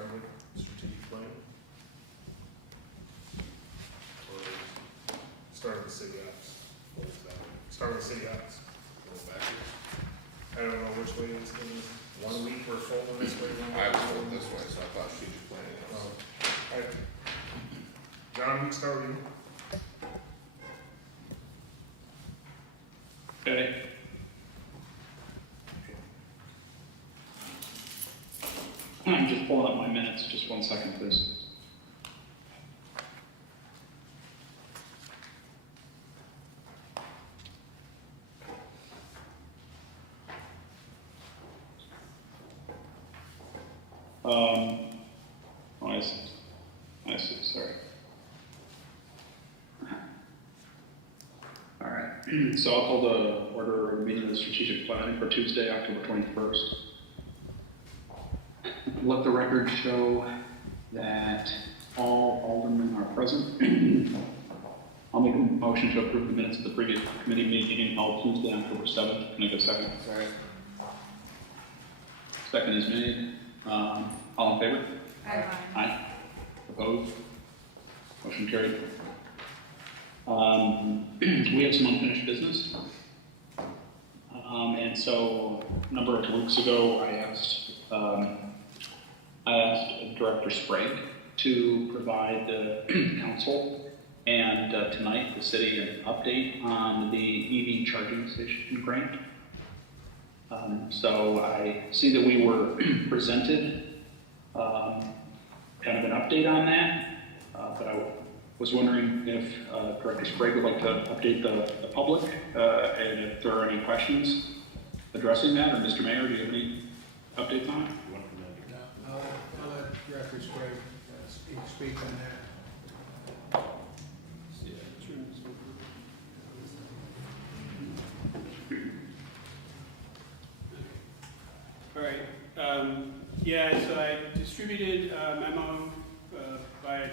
Department strategic plan? Or start with the city ops? What is that? Start with city ops. Go backwards. I don't know which way it's going. 1 week we're folding this way. I was told this way, so I thought strategic planning was. All right. John, we start with you. Okay. I'm just pulling up my minutes, just 1 second, please. I see, sorry. All right, so I'll call the order of meeting of the strategic planning for Tuesday, October 21st. Let the record show that all aldermen are present. I'll make a motion to approve the minutes of the previous committee meeting held Tuesday, October 7th. Can I get a second? Sorry. Second is made. All in favor? Aye. Aye. Opposed? Motion carried. We have some unfinished business. And so a number of weeks ago, I asked Director Sprague to provide the council and tonight the city an update on the EV charging station grant. So I see that we were presented kind of an update on that, but I was wondering if Director Sprague would like to update the public and if there are any questions addressing that, or Mr. Mayor, do you have any updates on it? I'll let Director Sprague speak on that. All right. So I distributed a memo by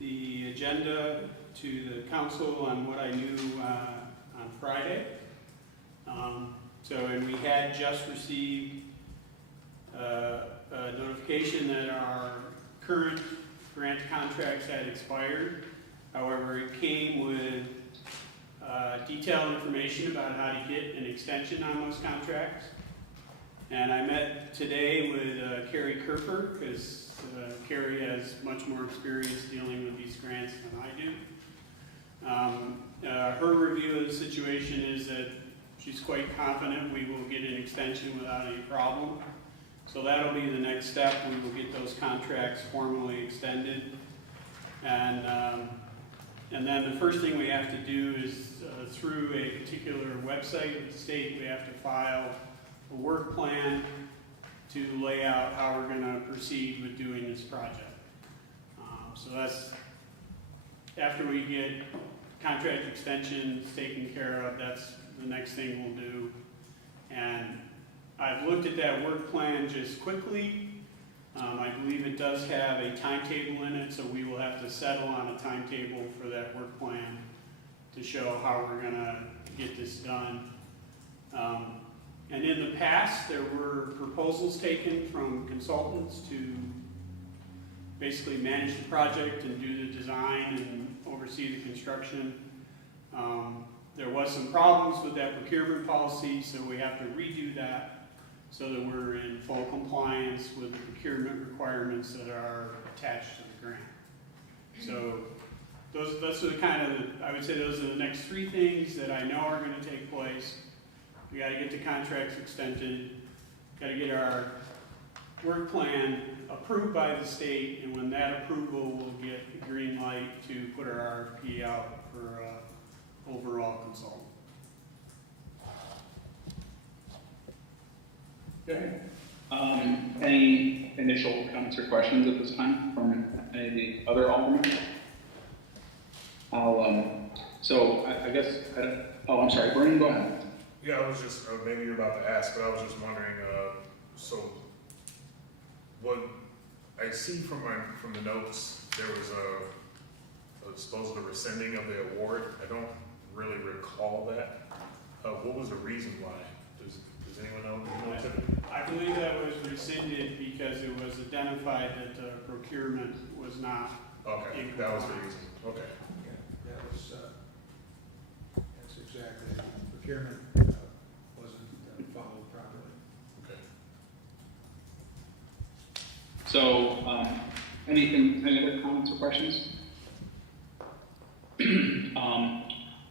the agenda to the council on what I knew on Friday. And we had just received a notification that our current grant contracts had expired. However, it came with detailed information about how to get an extension on those contracts. And I met today with Carrie Kerfer, because Carrie has much more experience dealing with these grants than I do. Her review of the situation is that she's quite confident we will get an extension without any problem. So that'll be the next step. We will get those contracts formally extended. And then the first thing we have to do is through a particular website with the state, we have to file a work plan to lay out how we're going to proceed with doing this project. So that's after we get contract extensions taken care of, that's the next thing we'll do. And I've looked at that work plan just quickly. I believe it does have a timetable in it, so we will have to settle on a timetable for that work plan to show how we're going to get this done. And in the past, there were proposals taken from consultants to basically manage the project and do the design and oversee the construction. There was some problems with that procurement policy, so we have to redo that so that we're in full compliance with the procurement requirements that are attached to the grant. So those are the kind of, I would say those are the next three things that I know are going to take place. We got to get the contracts extended, got to get our work plan approved by the state, and when that approval will get the green light to put our RFP out for overall consultant. Okay. Any initial comments or questions at this time from any of the other aldermen? I guess, I'm sorry, Brian, go ahead. Yeah, I was just, maybe you're about to ask, but I was just wondering, so what I see from the notes, there was supposed rescinding of the award. I don't really recall that. What was the reason why? Does Does anyone know? Do you know, Tiffany? I believe that was rescinded because it was identified that the procurement was not. Okay, that was the reason. Okay. Yeah, that was, that's exactly, it. Procurement wasn't followed properly. Okay. So, any other comments or questions?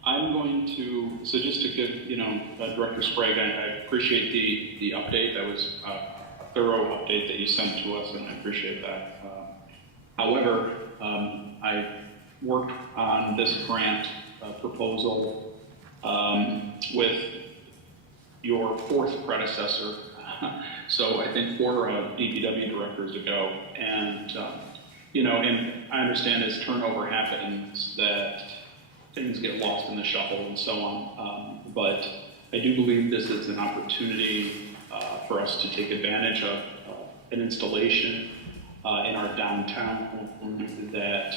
I'm going to, so just to give, Director Sprague, I appreciate the update. That was a thorough update that you sent to us, and I appreciate that. However, I worked on this grant proposal with your fourth predecessor, so I think 4 DPW directors ago, and and I understand as turnover happens that things get lost in the shuffle and so on, but I do believe this is an opportunity for us to take advantage of an installation in our downtown that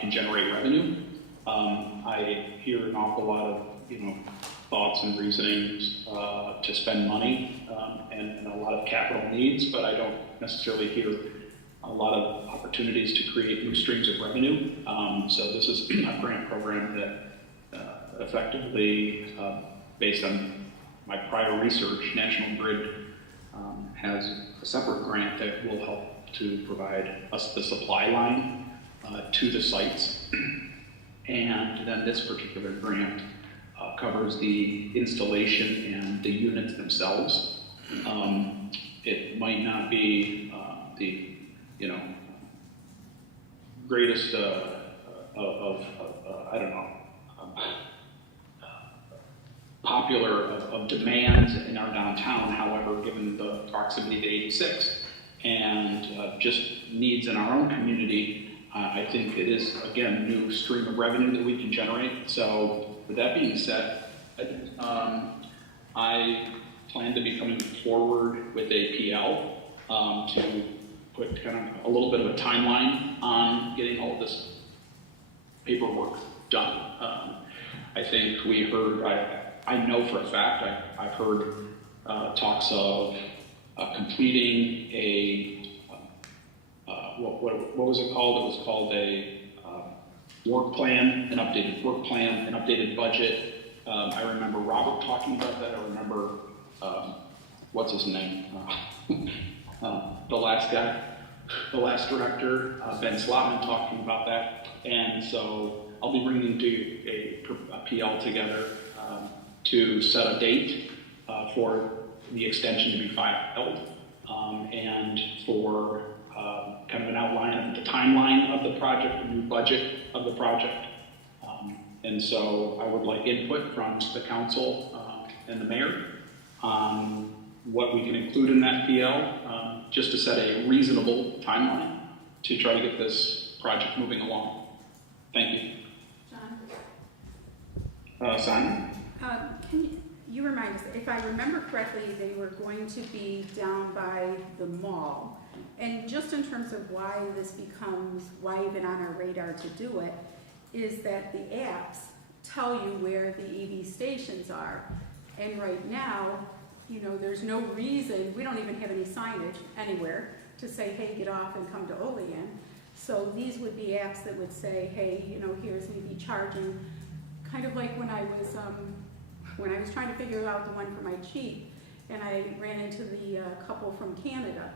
can generate revenue. I hear an awful lot of thoughts and reasonings to spend money and a lot of capital needs, but I don't necessarily hear a lot of opportunities to create new streams of revenue. So this is a grant program that effectively, based on my prior research, National Grid has a separate grant that will help to provide us the supply line to the sites. And then this particular grant covers the installation and the units themselves. It might not be the greatest I don't know, popular of demands in our downtown. However, given the proximity to 86 and just needs in our own community, I think it is, again, a new stream of revenue that we can generate. So with that being said, I plan to be coming forward with a PL to put kind of a little bit of a timeline on getting all of this paperwork done. I think we heard, I know for a fact, I've heard talks of completing a, what was it called? It was called a work plan, an updated work plan, an updated budget. I remember Robert talking about that. I remember, what's his name? The last guy, the last director, Ben Slotman, talking about that. And so I'll be bringing a PL together to set a date for the extension to be filed and for kind of an outline of the timeline of the project, the new budget of the project. And so I would like input from the council and the mayor on what we can include in that PL, just to set a reasonable timeline to try to get this project moving along. Thank you. John? Simon? Can you remind us, if I remember correctly, they were going to be down by the mall. And just in terms of why this becomes, why even on our radar to do it, is that the apps tell you where the EV stations are. And right now, there's no reason, we don't even have any signage anywhere to say, hey, get off and come to Olean. So these would be apps that would say, hey, here's EV charging. Kind of like when I was trying to figure out the one for my Jeep, and I ran into the couple from Canada,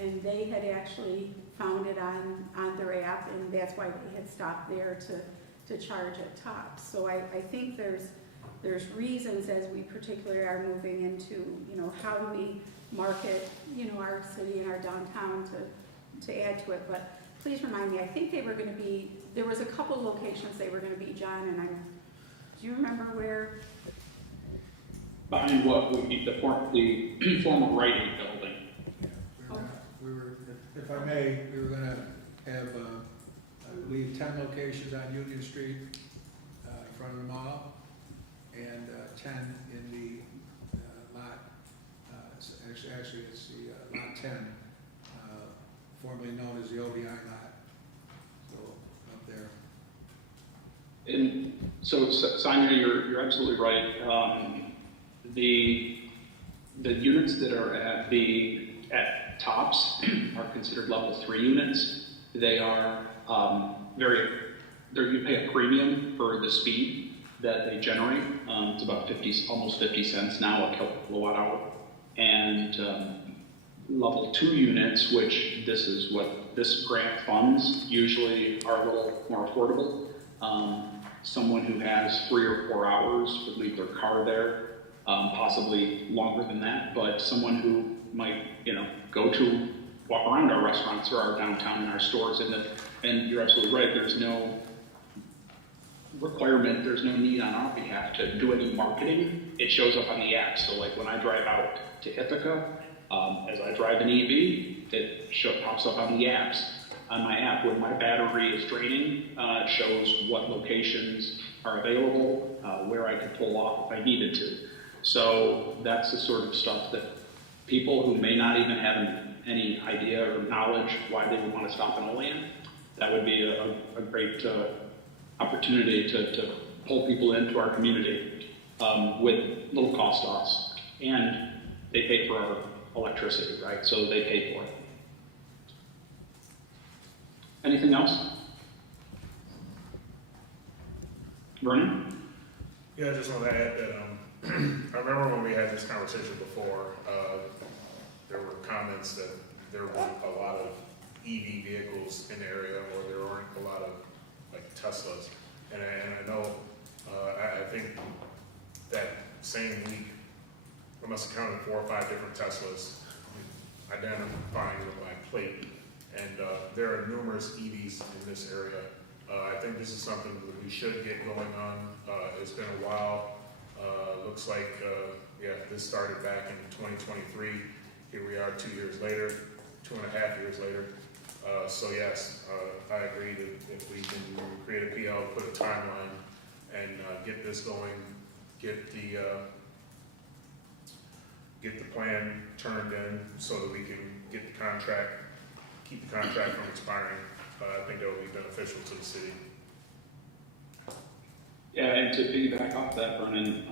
and they had actually found it on their app, and that's why they had stopped there to charge at Tops. So I think there's reasons as we particularly are moving into, how do we market, our city and our downtown to add to it. But please remind me, I think they were going to be, there was a couple locations they were going to be, John, and do you remember where? Behind what would be the former writing building. Yeah, we were, if I may, we were gonna have, I believe, 10 locations on Union Street, in front of the mall, and 10 in the lot, actually it's the lot 10, formerly known as the Olean lot, so up there. And so, Simon, you're absolutely right. the units that are at tops are considered level 3 units. They are you pay a premium for the speed that they generate. It's about almost 50 cents now a kilowatt hour. And level 2 units, which this is what this grant funds, usually are a little more affordable. Someone who has 3 or 4 hours would leave their car there, possibly longer than that, but someone who might, walk around our restaurants or our downtown and our stores, and you're absolutely right, there's no requirement, there's no need on our behalf to do any marketing. It shows up on the app. So like when I drive out to Ithaca, as I drive an EV, it pops up on the apps. On my app, when my battery is draining, it shows what locations are available, where I could pull off if I needed to. So that's the sort of stuff that people who may not even have any idea or knowledge why they would want to stop in Olean, that would be a great opportunity to pull people into our community with little cost to us. And they pay for our electricity, right? So they pay for it. Anything else? Vernon? Yeah, I just want to add that I remember when we had this conversation before, there were comments that there weren't a lot of EV vehicles in the area, or there weren't a lot of like Teslas. And I know, I think that same week, I must have counted 4 or 5 different Teslas identifying with my plate. And there are numerous EVs in this area. I think this is something that we should get going on. It's been a while. Looks like, this started back in 2023. Here we are 2 years later, 2.5 years later. So yes, I agree that if we can create a PL, put a timeline, and get this going, get the plan turned in so that we can get the contract, keep the contract from expiring. I think that would be beneficial to the city. Yeah, and to piggyback off that, Vernon,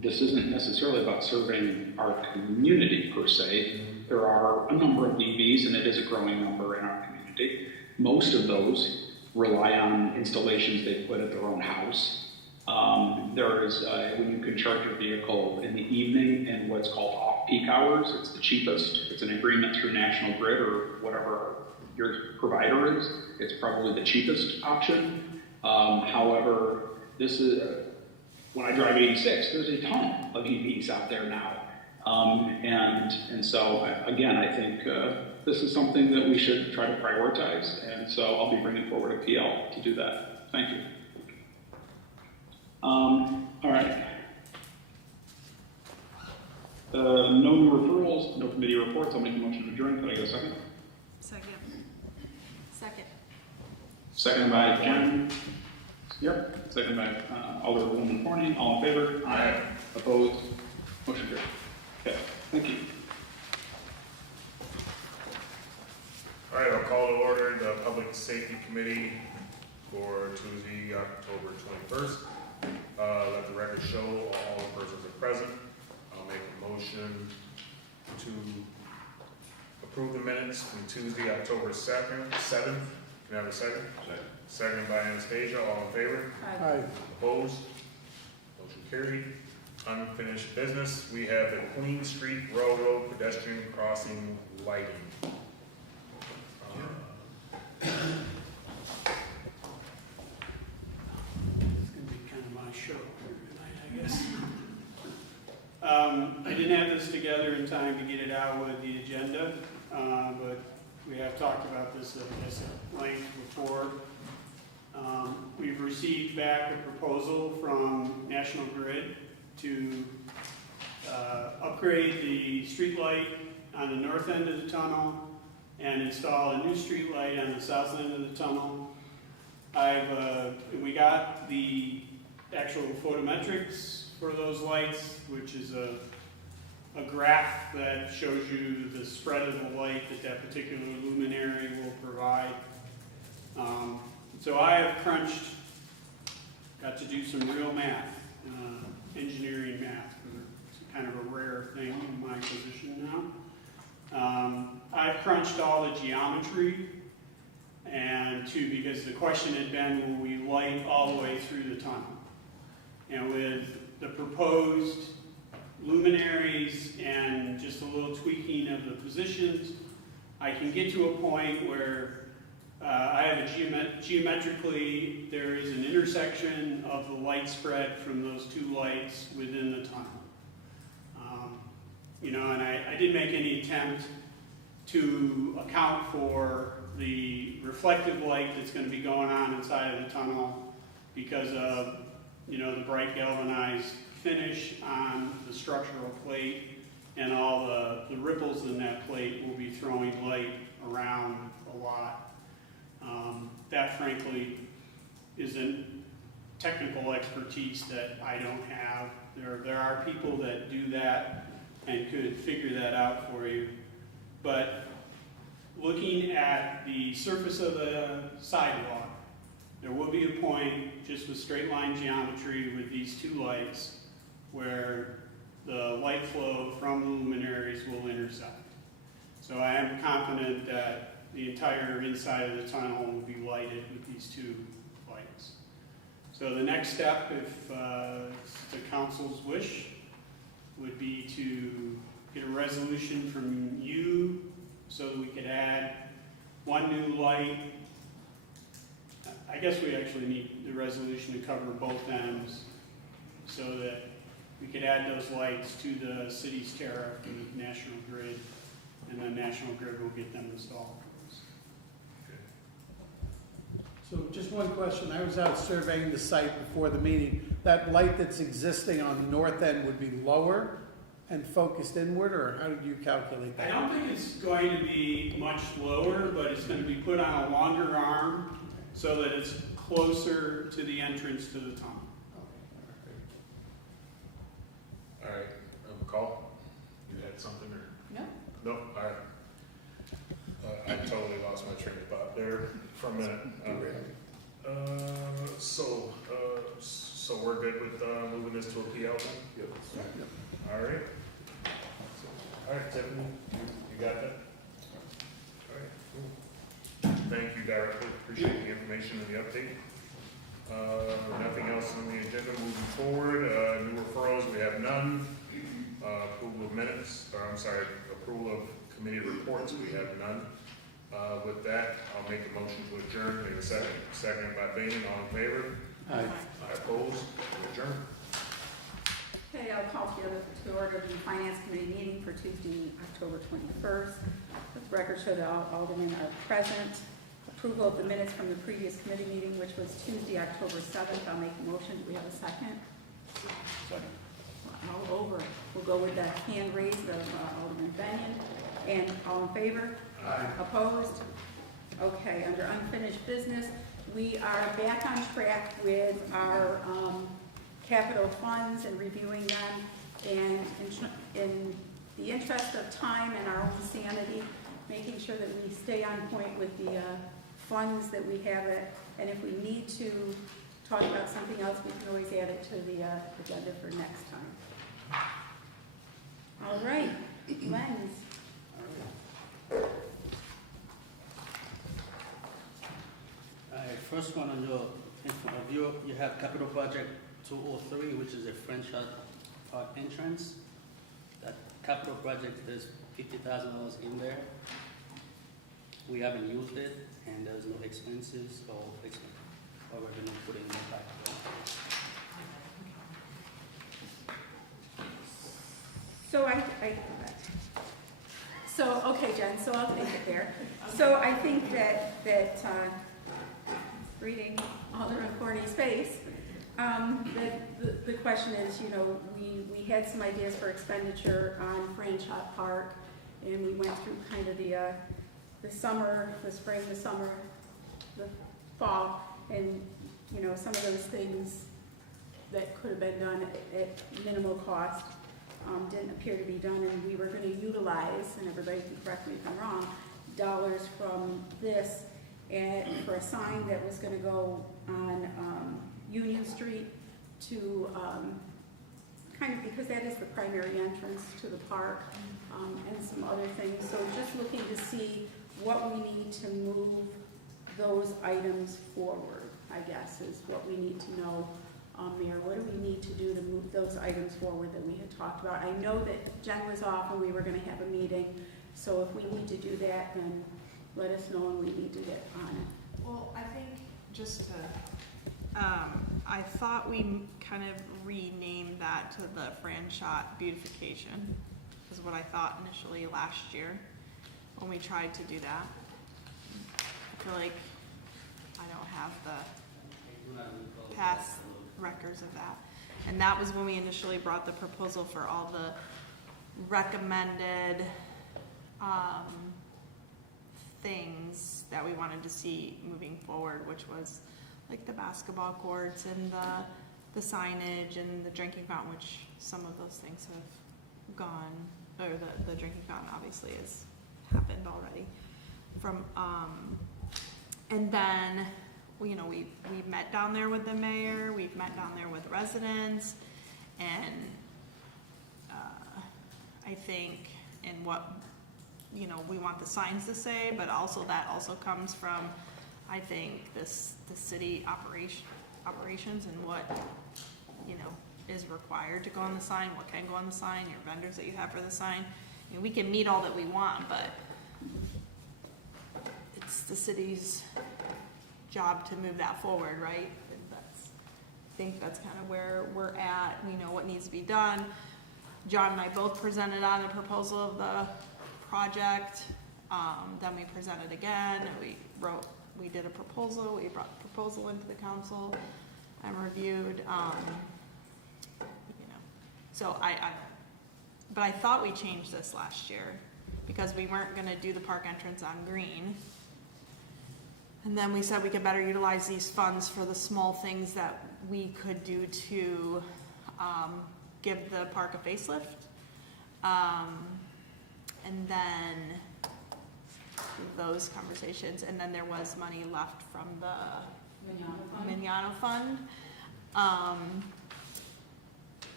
this isn't necessarily about serving our community per se. There are a number of EVs, and it is a growing number in our community. Most of those rely on installations they put at their own house. There is, when you can charge your vehicle in the evening in what's called off-peak hours, it's the cheapest. It's an agreement through National Grid or whatever your provider is. It's probably the cheapest option. However, this is, when I drive 86, there's a ton of EVs out there now. And so, again, I think this is something that we should try to prioritize. And so I'll be bringing forward a PL to do that. Thank you. All right. No new referrals, no committee reports. I'll make a motion to adjourn. Can I get a second? Second. Second by Jen. Yep. Second by Alderwoman Corning. All in favor? Aye. Opposed? Motion carried. Okay. Thank you. All right, I'll call to order the Public Safety Committee for Tuesday, October 21st. Let the record show all the persons are present. I'll make a motion to approve the minutes from Tuesday, October 7th. Can I have a second? Second. Second by Anastasia, all in favor? Aye. Opposed? Motion carried. Unfinished business, we have the Queen Street Railroad pedestrian crossing lighting. It's gonna be kind of my show here tonight, I guess. I didn't have this together in time to get it out with the agenda, but we have talked about this at length before. We've received back a proposal from National Grid to upgrade the street light on the north end of the tunnel and install a new street light on the south end of the tunnel. We got the actual photometrics for those lights, which is a graph that shows you the spread of the light that particular luminary will provide. So I have got to do some real math, engineering math, to kind of a rare thing in my position now. I've crunched all the geometry, and because the question had been, will we light all the way through the tunnel? And with the proposed luminaries and just a little tweaking of the positions, I can get to a point where I have a geometrically, there is an intersection of the light spread from those two lights within the tunnel. And I didn't make any attempt to account for the reflective light that's going to be going on inside of the tunnel because of, the bright galvanized finish on the structural plate, and all the ripples in that plate will be throwing light around a lot. That frankly isn't technical expertise that I don't have. There are people that do that and could figure that out for you. But looking at the surface of the sidewalk, there will be a point just with straight line geometry with these two lights where the light flow from the luminaries will intersect. So I am confident that the entire inside of the tunnel will be lighted with these two lights. So the next step, if it's the council's wish, would be to get a resolution from you so that we could add one new light. I guess we actually need the resolution to cover both ends so that we could add those lights to the city's tariff with National Grid, and then National Grid will get them installed. So just one question. I was out surveying the site before the meeting. That light that's existing on the north end would be lower and focused inward, or how did you calculate I that? don't think it's going to be much lower, but it's going to be put on a longer arm so that it's closer to the entrance to the tunnel. All right, McCall, you had something or? No? No, all right. I totally lost my train of thought there for a minute. So we're good with moving this to a PL then? Yep. All right. All right, Tiffany, you got that? All right, cool. Thank you, Director. Appreciate the information and the update. Nothing else on the agenda moving forward. New referrals, we have none. Approval of minutes, or I'm sorry, approval of committee reports, we have none. With that, I'll make a motion to adjourn. We have a second. Seconded by Bain. All in favor? Aye. Opposed? Adjourn. Okay, I'll call to order the Finance Committee meeting for Tuesday, October 21st. Let the record show that all aldermen are present. Approval of the minutes from the previous committee meeting, which was Tuesday, October 7th. I'll make a motion. Do we have a second? Second. All over. We'll go with that hand raised of Alderman Benyon. And all in favor? Aye. Opposed? Okay, under unfinished business, we are back on track with our capital funds and reviewing them. And in the interest of time and our own sanity, making sure that we stay on point with the funds that we have it. And if we need to talk about something else, we can always add it to the agenda for next time. All right, Lens. First one on your, in front of you, you have capital budget 203, which is a French Park entrance. That capital project, there's $50,000 in there. We haven't used it, and there's no expenses or revenue putting it back. So okay, Jen, so I'll take it there. So I think that reading Alderman Corney's face, the question is, we had some ideas for expenditure on Franchot Park, and we went through kind of the summer, the spring, the summer, the fall, and, some of those things that could have been done at minimal cost didn't appear to be done, and we were going to utilize, and everybody can correct me if I'm wrong, dollars from this and for a sign that was going to go on Union Street to kind of, because that is the primary entrance to the park, and some other things. So just looking to see what we need to move those items forward, I guess, is what we need to know. Mayor, what do we need to do to move those items forward that we had talked about? I know that Jen was off and we were gonna have a meeting, so if we need to do that, then let us know and we need to get on it. Well, I think just to, I thought we kind of renamed that to the Franchot beautification, is what I thought initially last year when we tried to do that. I feel like I don't have the past records of that. And that was when we initially brought the proposal for all the recommended things that we wanted to see moving forward, which was like the basketball courts and the signage and the drinking fountain, which some of those things have gone, or the drinking fountain obviously has happened already. And then we met down there with the mayor, we've met down there with residents, and I think in what we want the signs to say, but also that also comes from, I think, the city operations and what is required to go on the sign, what can go on the sign, your vendors that you have for the sign. I mean, we can meet all that we want, but it's the city's job to move that forward, right? And I think that's kind of where we're at. We know what needs to be done. John and I both presented on a proposal of the project. Then we presented again. We did a proposal. We brought the proposal into the council and reviewed. So but I thought we changed this last year because we weren't going to do the park entrance on green. And then we said we could better utilize these funds for the small things that we could do to give the park a facelift. And then those conversations, and then there was money left from the Mignano Fund.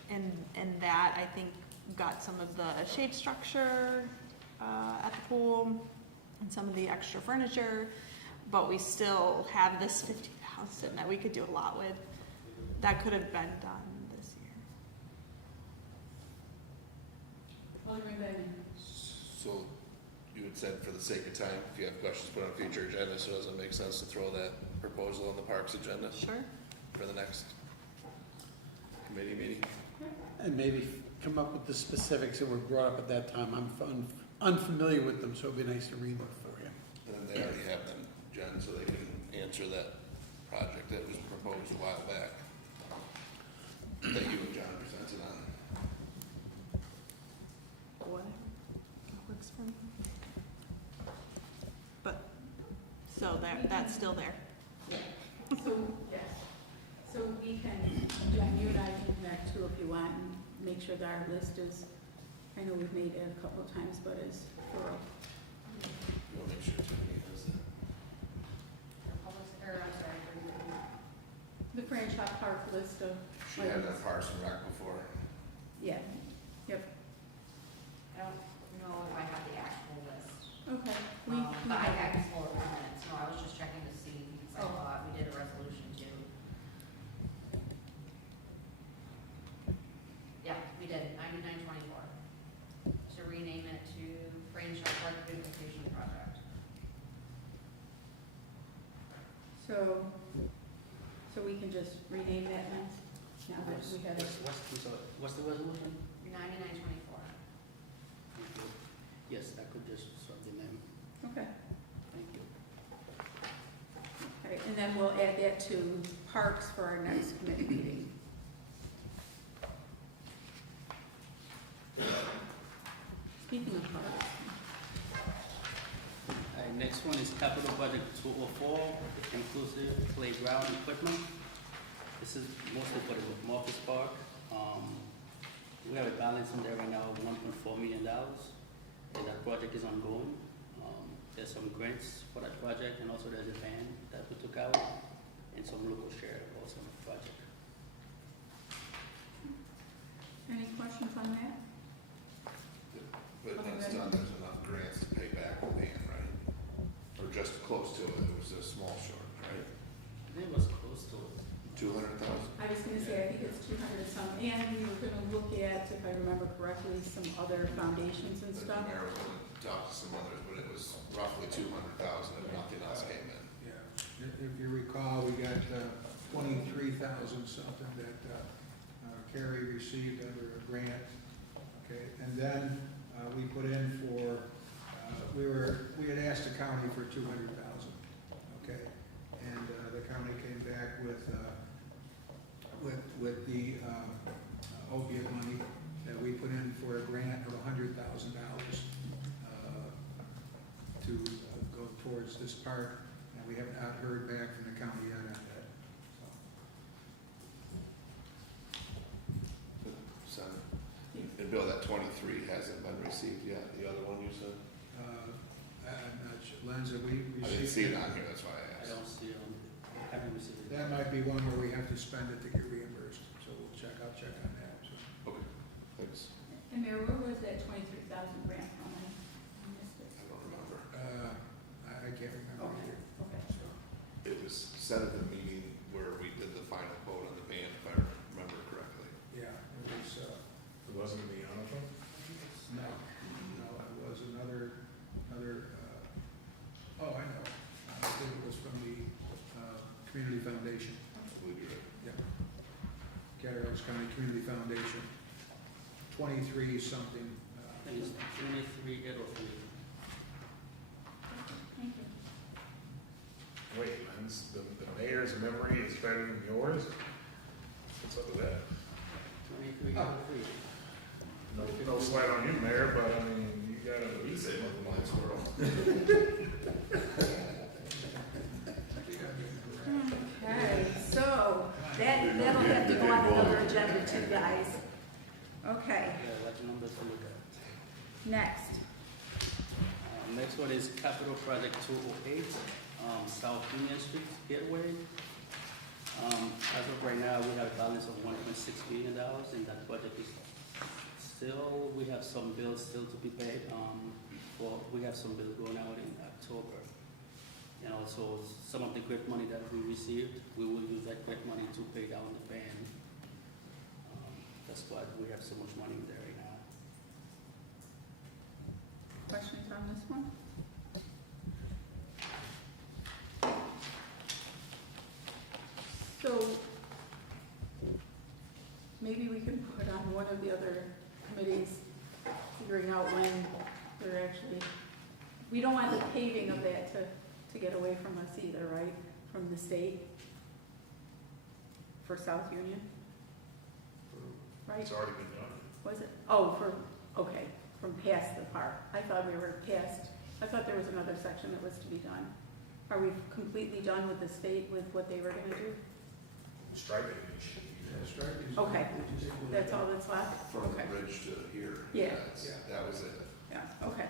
And that, I think, got some of the shade structure at the pool and some of the extra furniture, but we still have this 50,000 that we could do a lot with. That could have been done this year. Alderman Bennett. So you had said for the sake of time, if you have questions, put on a future agenda, so it doesn't make sense to throw that proposal on the parks agenda Sure. for the next committee meeting? And maybe come up with the specifics that were brought up at that time. I'm unfamiliar with them, so it'd be nice to read them for you. And they already have them, Jen, so they can answer that project that was proposed a while back that you and John presented on. What works for me. But, so that's still there. So, yes, so we can, Jen, you and I can connect too if you want, and make sure that our list is, I know we've made it a couple of times, but is thorough. You want to make sure Tony has that? The Franchot Park list of She had that Parks and Rec before. yeah, yep, I don't know if I have the actual list, okay. but I can pull it in minutes, no, I was just checking to see, because I thought we did a resolution too. Yeah, we did, 9924, to rename it to Franchot Park Beautification Project. So we can just rename that now that we have it. What's the resolution? 9924. Yes, I could just sort the name. Okay, Thank you. okay, and then we'll add that to parks for our next committee meeting. Speaking of parks, Next one is capital budget 204, inclusive playground equipment. This is mostly for the Marcus Park. We have a balance in there right now of $1.4 million, and that project is ongoing. There's some grants for that project, and also there's a van that we took out, and some local share also on the project. any questions on that? But when it's done, there's enough grants to pay back the van, right? Or just close to it, it was a small short, right? I think it was close to it. 200,000? I was gonna say, I think it's 200 and some, and we were gonna look at, if I remember correctly, some other foundations and The stuff. mayor was gonna talk to some others, but it was roughly 200,000 if nothing else came in. Yeah, if you recall, we got 23,000 something that Carrie received under a grant, okay? And then we put in for, we had asked the county for 200,000, okay? And the county came back with the opiate money that we put in for a grant of $100,000 to go towards this part, and we have not heard back from the county yet on that. So, and Bill, that 23 hasn't been received yet, the other one you said? I'm not sure, Lenz, have we received? I didn't see it on here, that's why I I asked. don't see it on, I haven't received it. That might be one where we have to spend it to get reimbursed, so I'll check on that, so. Okay, thanks. And Mayor, where was that 23,000 grant from? I missed it. I don't remember. I can't remember Okay, either. okay. So, It was said at the meeting where we did the final vote on the van, if I remember correctly. yeah, it was, It wasn't the Anna no, it was another, oh, I know. I think it was from the Community Foundation. I believe you're right. Yeah. Cattaraugus County Community Foundation, 23 something. I think it's 23 803. Thank you. Wait, Lens, the mayor's memory is better than yours? What's up with that? 23 803. No slight on you, Mayor, but I mean, you gotta at least say what the lines were. Okay, so that'll have to go on another agenda too, guys. Okay, Yeah, what numbers to look at? next. Next one is Capital Project 208, South Union Street Gateway. As of right now, we have a balance of $1.6 billion, and that project is still, we have some bills still to be paid. We have some bills going out in October. And also, some of the grant money that we received, we will use that grant money to pay down the van. That's why we have so much money in there right now. Questions on this one? So maybe we can put on one of the other committees, figuring out when they're actually, we don't want the paving of that to get away from us either, right? From the state? For South Union? Right? It's already been done. Was it? Oh, okay, from past the park. I thought we were past, I thought there was another section that was to be done. Are we completely done with the state with what they were gonna do? Striping. Okay. That's all that's left? From the Okay. bridge to here. Yeah. That's- That was it. Yeah, okay.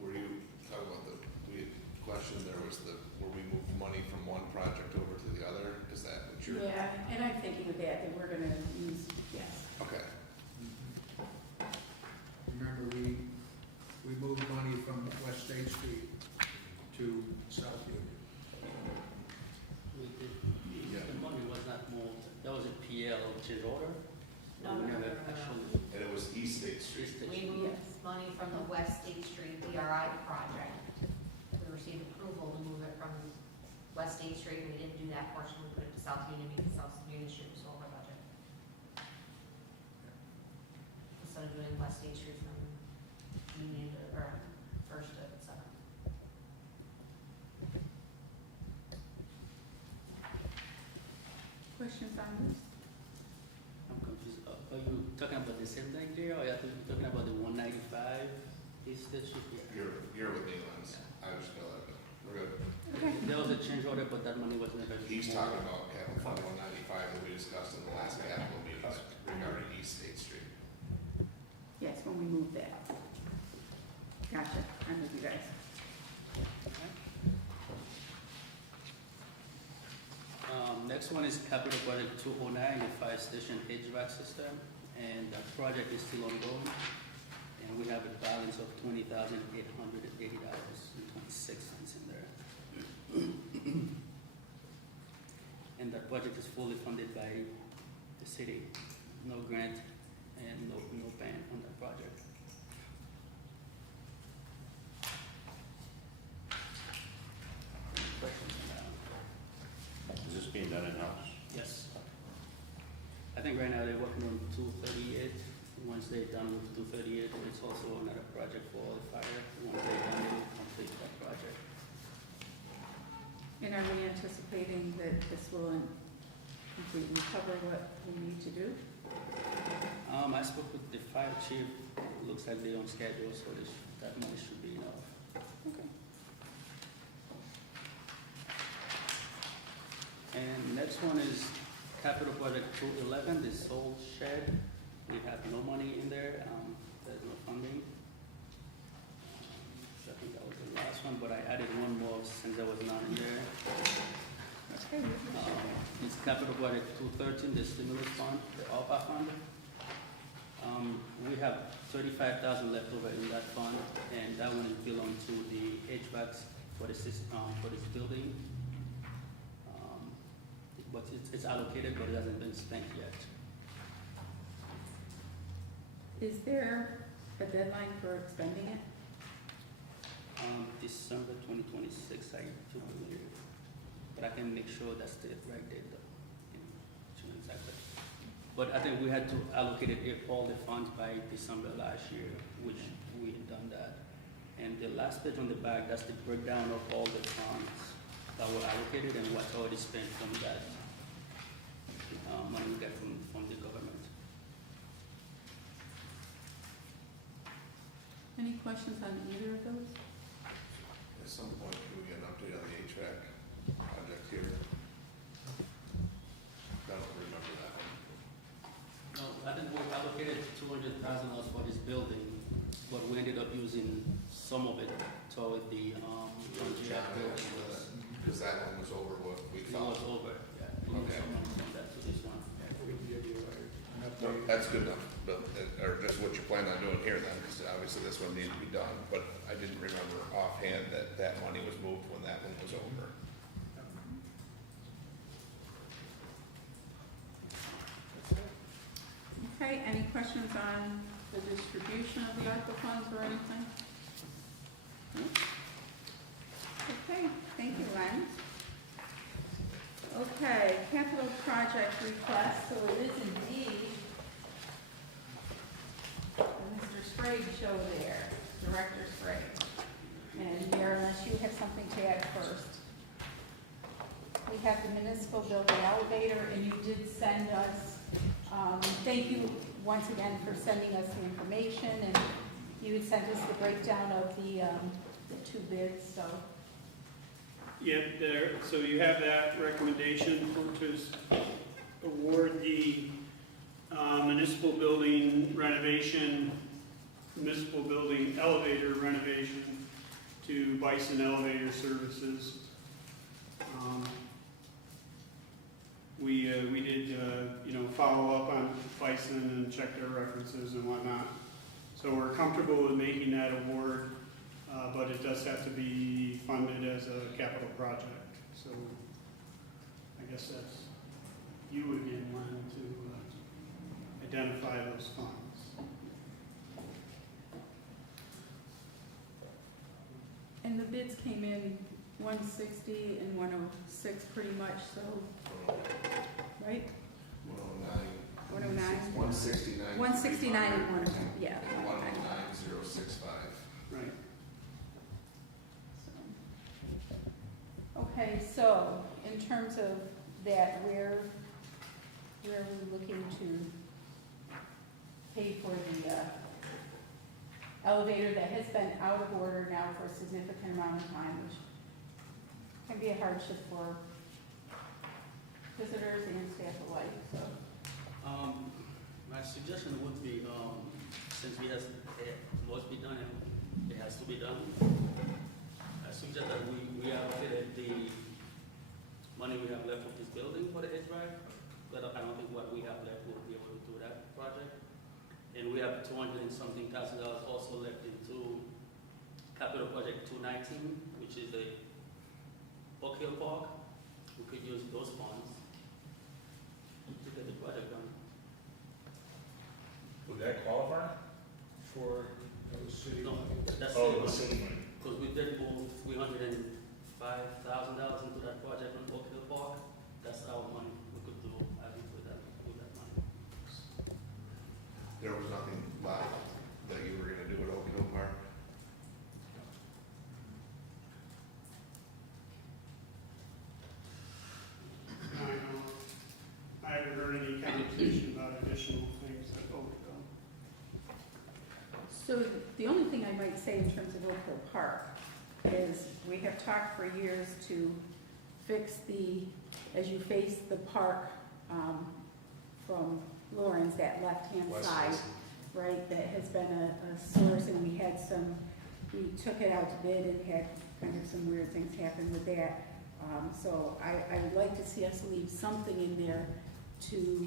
Were you talking about we had questioned, where we moved money from one project over to the other? Is that what you're? Yeah, and I'm thinking with that we're gonna use, yes. Okay. Remember, we moved money from West State Street to South Union. We did, Yeah. the money was not moved, that was a PL change order? No, We no, no, never no, no, no. actually- And it was East State Street. East State We Street. moved Yes. money from the West State Street BRI project. We received approval to move it from West State Street, we didn't do that portion, we put it to South Union because South Union Street was over budget. Instead of doing West State Street from Union to, or First to Seventh. Questions on this? I'm confused, are you talking about the same thing there, or are you talking about the 195 East State Street? Yeah. You're with Nealon's. I just know that. We're good. Okay. There was a change order, but that money was never. He's talking about capital fund 195 that we discussed in the last capital meetings regarding East State Street. Yes, when we move that. Gotcha, I'm with you guys. Next one is Capital Project 209, the fire station HVAC system. and the project is still ongoing, and we have a balance of $20,880.26 in there. And that project is fully funded by the city, no grant and no ban on that project. Questions on that? Is this being done in-house? Yes. I think right now they're working on 238. Once they're done with 238, it's also another project for the fire. Once they're done, they will complete that project. And are we anticipating that this will completely cover what we need to do? I spoke with the fire chief. Looks like they're on schedule, so that money should be enough. Okay. And next one is capital project 211, the soul shed. We have no money in there, there's no funding. So I think that was the last one, but I added one more since there was none in there. Okay. It's capital project 213, the stimulus fund, the ARPA fund. We have 35,000 left over in that fund, and that one is belong to the HVACs for this building. But it's allocated, but it hasn't been spent yet. Is there a deadline for expending it? December 2026, I do believe. But I can make sure that's the right date, though. Exactly. But I think we had to allocate all the funds by December last year, which we had done that. And the last page on the back, that's the breakdown of all the funds that were allocated and what's already spent from that money we get from the government. Any questions on either of those? At some point, can we get an update on the HVAC project here? I don't remember that one. No, I think we allocated $200,000 for this building, but we ended up using some of it toward the building. Because that one was over what we It thought. was over, yeah. We used Okay. some money from that to this one. We can give you an No, update. that's good enough, but, or just what you plan on doing here then, because obviously this one needs to be done, but I didn't remember offhand that that money was moved when that one was over. Okay, any questions on the distribution of the ARPA funds or anything? No? Okay, thank you, Len. Okay, capital project request, so it is indeed Mr. Sprague show there, Director Sprague. And Mayor, unless you have something to add first. We have the municipal building elevator, and you did send us, thank you once again for sending us the information, and you had sent us the breakdown of the two bids, so. Yep, there, so you have that recommendation to award the municipal building renovation, municipal building elevator renovation to Bison Elevator Services. We did, follow up on Bison and check their references and whatnot. So we're comfortable with making that award, but it does have to be funded as a capital project. So I guess that's you again, Len, to identify those funds. And the bids came in 160 and 106 pretty much, so, right? 109. 109? 169. 169 and 109, yeah. And 109065. Right. Okay, so in terms of that, where are we looking to pay for the elevator that has been out of order now for a significant amount of time, which can be a hardship for visitors and staff alike, so. My suggestion would be, since it must be done and it has to be done, I suggest that we allocated the money we have left of this building for the HVAC, but I don't think what we have left will be able to do that project. And we have 200 and something thousand dollars also left into capital project 219, which is the Oak Hill Park. We could use those funds to get the project done. Would that qualify for? Those city. No, that's Oh, the city money. because we did move $305,000 into that project on Oak Hill Park. That's our money. We could do, I think, with that money. There was nothing left that you were gonna do at Oak Hill Park? I know, I haven't heard any conversation about additional things at Oakville. So the only thing I might say in terms of Oak Hill Park is we have talked for years to fix as you face the park from Lawrence, that left-hand West side, West. right, that has been a source, and we took it out to bid and had kind of some weird things happen with that. So I would like to see us leave something in there to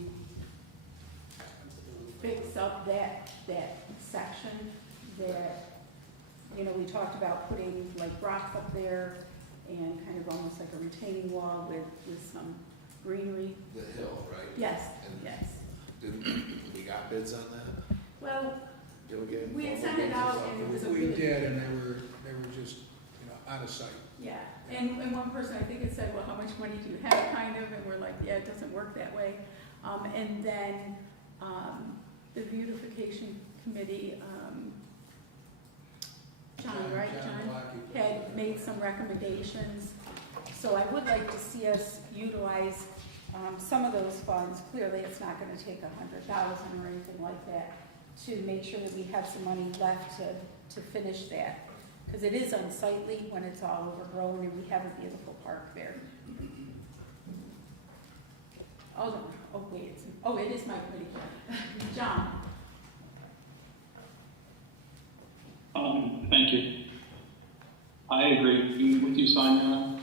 fix up that section that, you know, we talked about putting like rocks up there and kind of almost like a retaining wall with some greenery. The hill, right? Yes, And yes. we got bids on that? Well, Did we get? we had sent it out and it was a We really. did, and they were just, out of sight. Yeah, and one person, I think it said, well, how much money do you have, kind of, and we're like, yeah, it doesn't work that way. And then, the beautification committee, John, right, John? Malachy. Had made some recommendations. So I would like to see us utilize, some of those funds. Clearly, it's not gonna take $100,000 or anything like that, to make sure that we have some money left to finish that. Because it is unsightly when it's all overgrown and we have a beautiful park there. Oh, no, oh, wait, it is my committee. John? Thank you. I agree with you, Sonia.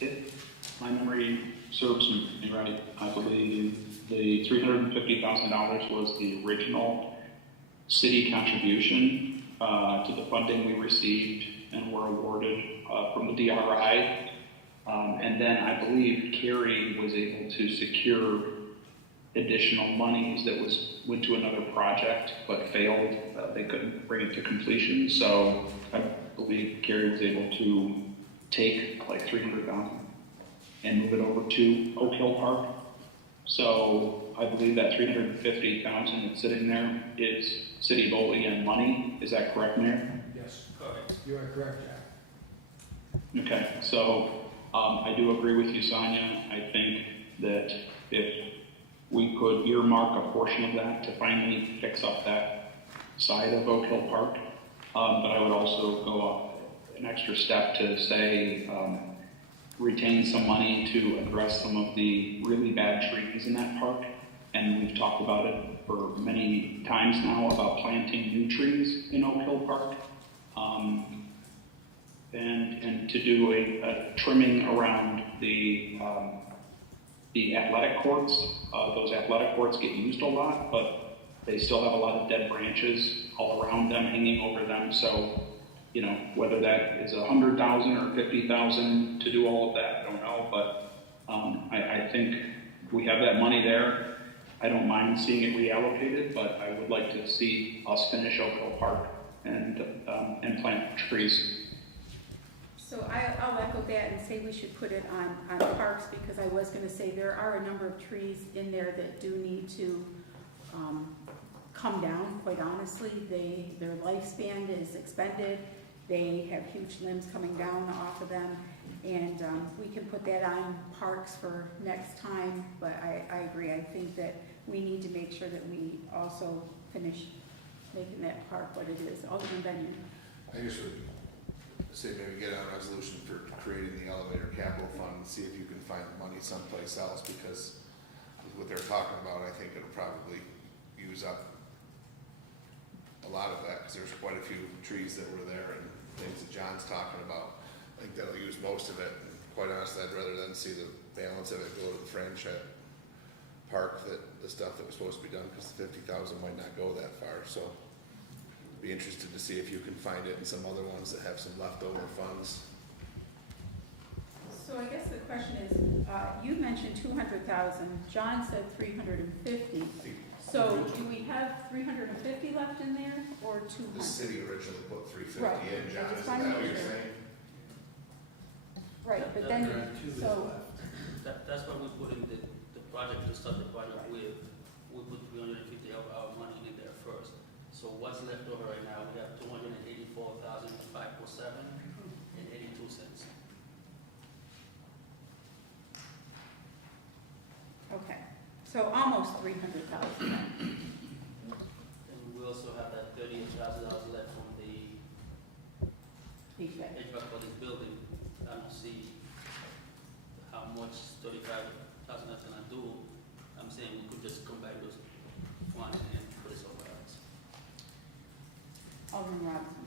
If my memory serves me right, I believe the $350,000 was the original city contribution to the funding we received and were awarded from the DRI. And then I believe Kerry was able to secure additional monies that went to another project but failed. They couldn't bring it to completion. So I believe Kerry was able to take like $300,000 and move it over to Oak Hill Park. So I believe that $350,000 that's sitting there is City of Olean money. Is that correct, Mayor? Yes, Correct. you are correct, Jack. Okay, so I do agree with you, Sonia. I think that if we could earmark a portion of that to finally fix up that side of Oak Hill Park, but I would also go an extra step to say retain some money to address some of the really bad trees in that park. And we've talked about it for many times now about planting new trees in Oak Hill Park. And to do a trimming around the athletic courts. Those athletic courts get used a lot, but they still have a lot of dead branches all around them, hanging over them. So, you know, whether that is $100,000 or $50,000 to do all of that, I don't know. But I think we have that money there. I don't mind seeing it reallocated, but I would like to see us finish Oak Hill Park and plant trees. So I'll echo that and say we should put it on parks, because I was gonna say there are a number of trees in there that do need to come down, quite honestly. Their lifespan is expended. They have huge limbs coming down off of them. And we can put that on parks for next time, but I agree. I think that we need to make sure that we also finish making that park what it is. Alderman Benyon. I just would say maybe get a resolution for creating the elevator capital fund and see if you can find money someplace else, because with what they're talking about, I think it'll probably use up a lot of that, because there's quite a few trees that were there and things that John's talking about. I think that'll use most of it. And quite honestly, I'd rather than see the balance of it go to the franchise park that, the stuff that was supposed to be done, because the 50,000 might not go that far, so. Be interested to see if you can find it in some other ones that have some leftover funds. So I guess the question is, you mentioned 200,000, John said 350. So do we have 350 left in there or 200? The city originally put 350 Right. in, John, I just is wanna that what make you're sure. saying? Right, but then, so, That's why we put in the project, to start the project with, we put 350 of our money in there first. So what's left over right now, we have 284,507 and 82 cents. okay, so almost 300,000. And we also have that $38,000 left from the Okay. HVAC for this building. I don't see how much 35,000 that's gonna do. I'm saying we could just combine those funds and put it somewhere else. Alderman Robinson.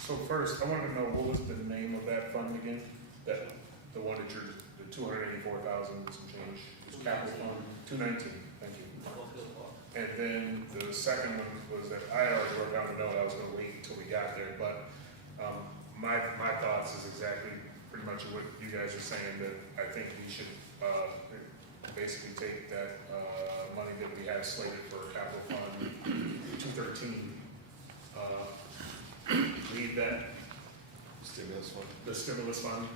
So first, I wanted to know, what was the name of that fund again? That, the one that you're, the 284,000 and some change, was capital fund, 219, thank you. Oakville Park. And then the second one was that, I already wrote down the note, I was gonna wait until we got there, but, my thoughts is exactly pretty much what you guys are saying, that I think we should, basically take that, money that we have slated for capital fund 213, leave that, Stimulus fund. the stimulus fund,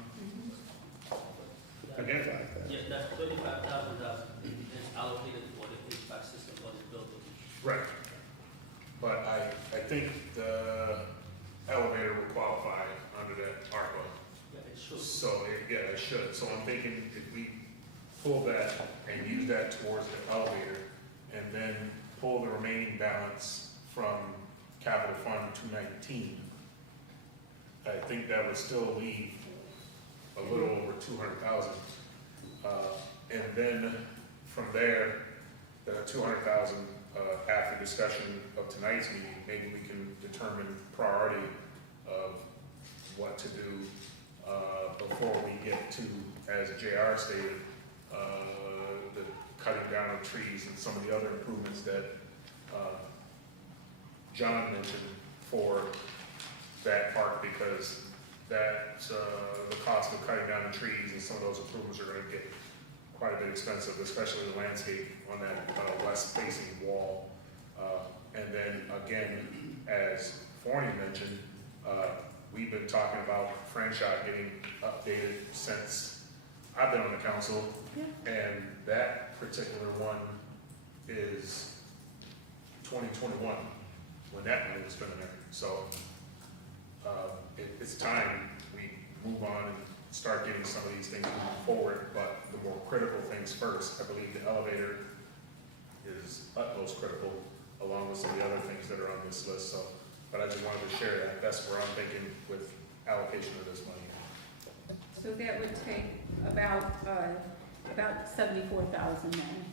That- again, Yeah, that's $35,000 is allocated for the HVAC system for this building. right. But I think the elevator will qualify under that ARPA. Yeah, it should. So, yeah, it should. So I'm thinking if we pull that and use that towards the elevator, and then pull the remaining balance from capital fund 219, I think that would still leave a little over 200,000. And then from there, the 200,000, after discussion of tonight's meeting, maybe we can determine priority of what to do before we get to, as JR stated, the cutting down of trees and some of the other improvements that John mentioned for that park, because that's the cost of cutting down the trees and some of those improvements are gonna get quite a bit expensive, especially the landscape on that west facing wall. And then again, as Forney mentioned, we've been talking about Franchot getting updated since I've been on the council. Yeah. And that particular one is 2021, when that money was spent in there. So, it's time we move on and start getting some of these things moving forward, but the more critical things first. I believe the elevator is utmost critical, along with some of the other things that are on this list, so, but I just wanted to share that. That's where I'm thinking with allocation of this money. So that would take about 74,000 then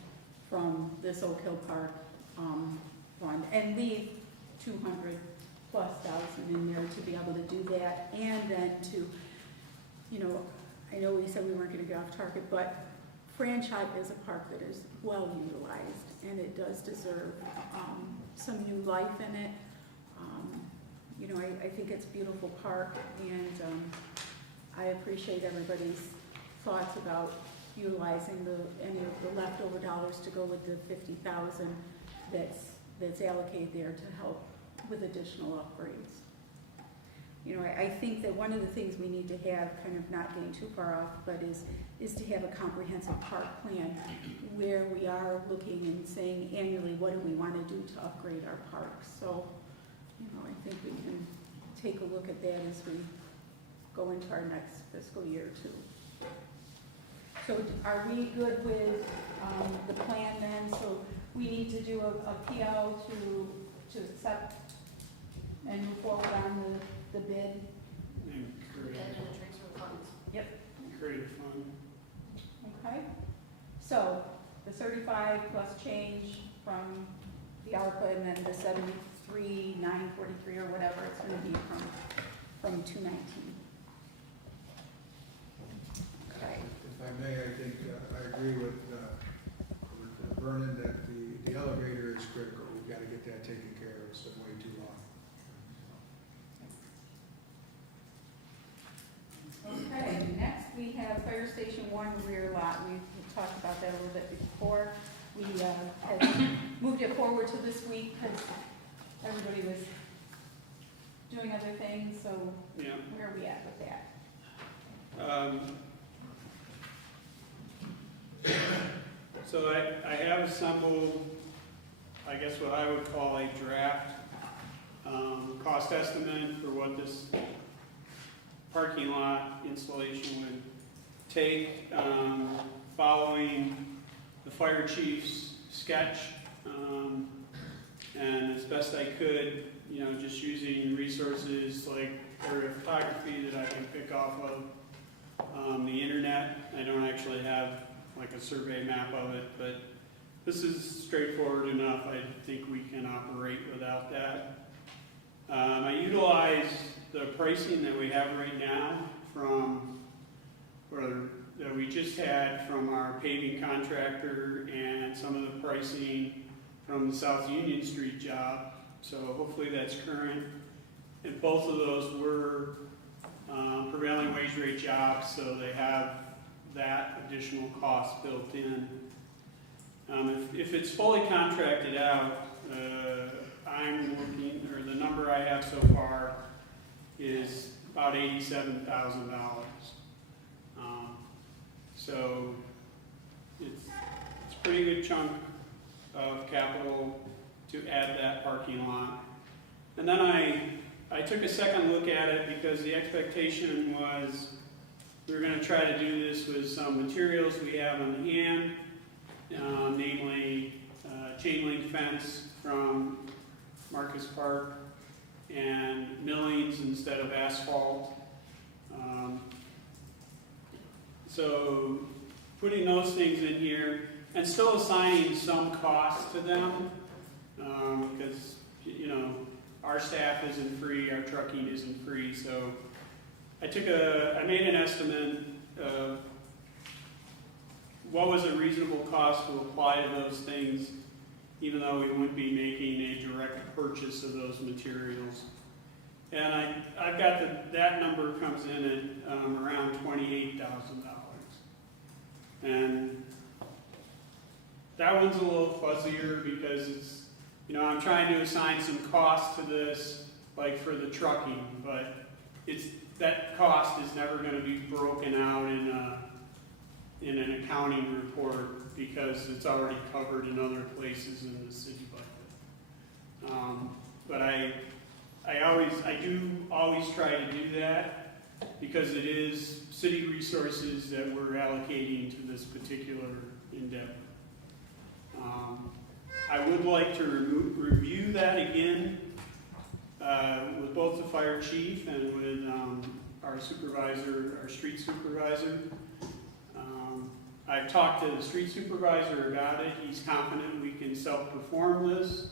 from this Oak Hill Park, fund, and leave 200 plus thousand in there to be able to do that, and then to, you know, I know we said we weren't gonna get off target, but Franchot is a park that is well utilized, and it does deserve, some new life in it. You know, I think it's a beautiful park, and, I appreciate everybody's thoughts about utilizing any of the leftover dollars to go with the 50,000 that's allocated there to help with additional upgrades. You know, I think that one of the things we need to have, kind of not getting too far off, but is to have a comprehensive park plan where we are looking and saying annually, what do we want to do to upgrade our parks? So, you know, I think we can take a look at that as we go into our next fiscal year too. So are we good with, the plan then? So we need to do a PL to accept and move forward on the bid? And create, And then the transfer funds. create a fund. Okay, so the 35 plus change from the ARPA, and then the 73,943 or whatever it's gonna be from 219. Okay, If I may, I think, I agree with Vernon, that the elevator is critical. We've got to get that taken care of. It's been way too long. Okay, next we have Fire Station 1 rear lot. We've talked about that a little bit before. We had moved it forward to this week because everybody was doing other things, so Yeah. where are we at with that? So I have assembled, I guess what I would call a draft cost estimate for what this parking lot installation would take, following the fire chief's sketch, and as best I could, just using resources like aerial photography that I can pick off of the internet. I don't actually have like a survey map of it, but this is straightforward enough. I think we can operate without that. I utilize the pricing that we have right now that we just had from our paving contractor and some of the pricing from the South Union Street job. So hopefully that's current. And both of those were prevailing wage rate jobs, so they have that additional cost built in. If it's fully contracted out, I'm looking, or the number I have so far is about $87,000. So it's a pretty good chunk of capital to add that parking lot. And then I took a second look at it because the expectation was we were going to try to do this with some materials we have on hand, namely chain link fence from Marcus Park and millings instead of asphalt. So putting those things in here and still assigning some cost to them, because our staff isn't free, our trucking isn't free. So I made an estimate of what was a reasonable cost to apply to those things, even though we wouldn't be making a direct purchase of those materials. And I've got that number comes in at around $28,000. And that one's a little fuzzier because it's, I'm trying to assign some cost to this, like for the trucking, but that cost is never going to be broken out in an accounting report because it's already covered in other places in the city budget. But I do always try to do that because it is city resources that we're allocating to this particular endeavor. I would like to review that again with both the fire chief and with our supervisor, our street supervisor. I've talked to the street supervisor about it. He's confident we can self-perform this.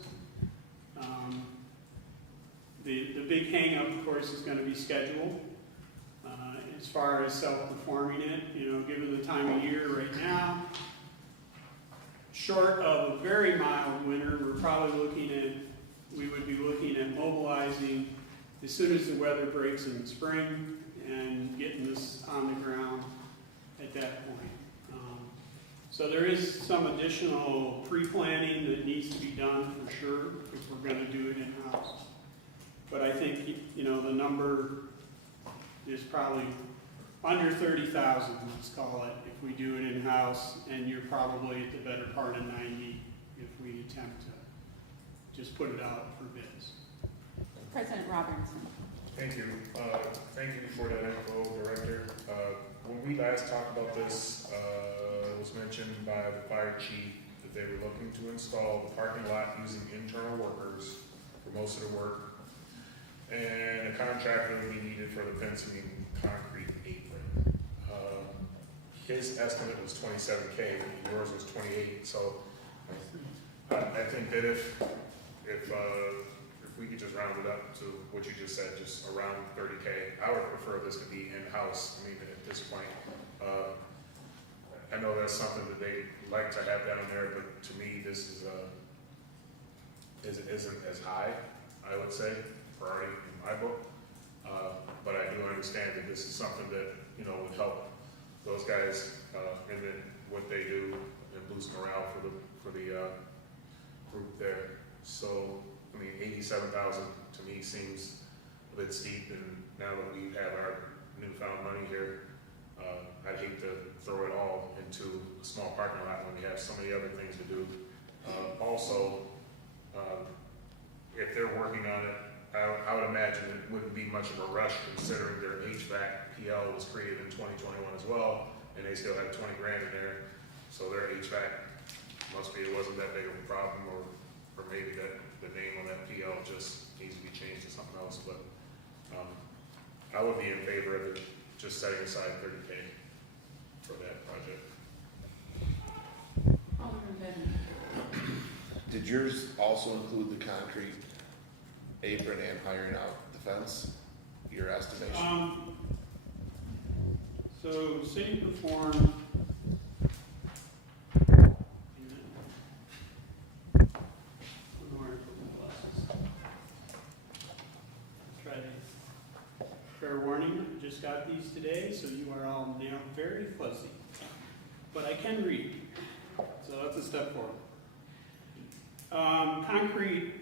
The big hang-up, of course, is going to be schedule. As far as self-performing it, given the time of year right now, short of a very mild winter, we would be looking at mobilizing as soon as the weather breaks in the spring and getting this on the ground at that point. So there is some additional pre-planning that needs to be done for sure if we're going to do it in-house. But I think, the number is probably under 30,000, let's call it, if we do it in-house, and you're probably at the better part of 90 if we attempt to just put it out for bids. President Robinson. Thank you. Thank you for that info, Director. When we last talked about this, it was mentioned by the fire chief that they were looking to install the parking lot using internal workers for most of the work. And a contractor would be needed for the fencing and concrete apron. His estimate was $27K, yours was $28. So I think that if we could just round it up to what you just said, just around 30K, I would prefer this to be in-house. I mean, at this point, I know that's something that they like to have down there, but to me, this is, isn't as high, I would say, priority in my book. But I do understand that this is something that, you know, would help those guys, and then what they do and boost morale for the group there. So, I mean, 87,000 to me seems a bit steep, and now that we have our newfound money here, I'd hate to throw it all into a small parking lot when we have so many other things to do. Also, if they're working on it, I would imagine it wouldn't be much of a rush considering their HVAC PL was created in 2021 as well, and they still have 20 grand in there. So their HVAC must be, it wasn't that big of a problem, or maybe that the name on that PL just needs to be changed to something else. But I would be in favor of it, just setting aside 30K for that project. Alderman Bennett. Did yours also include the concrete apron and hiring out the fence? Your estimation? So city performed. Try to. Fair warning, I just got these today, so you are all now very fuzzy. But I can read, so that's a step forward. Concrete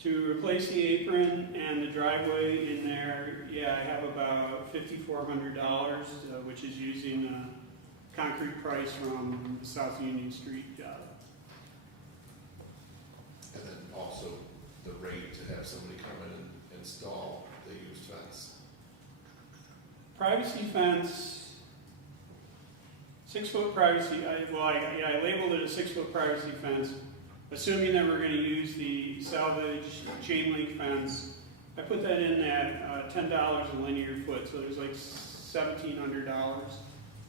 to replace the apron and the driveway in there, yeah, I have about $5,400, which is using a concrete price from the South Union Street job. And then also the rate to have somebody come in and install the used fence. Privacy fence, 6-foot privacy, I labeled it a 6-foot privacy fence, assuming that we're gonna use the salvage chain link fence. I put that in at $10 a linear foot, so there's like $1,700,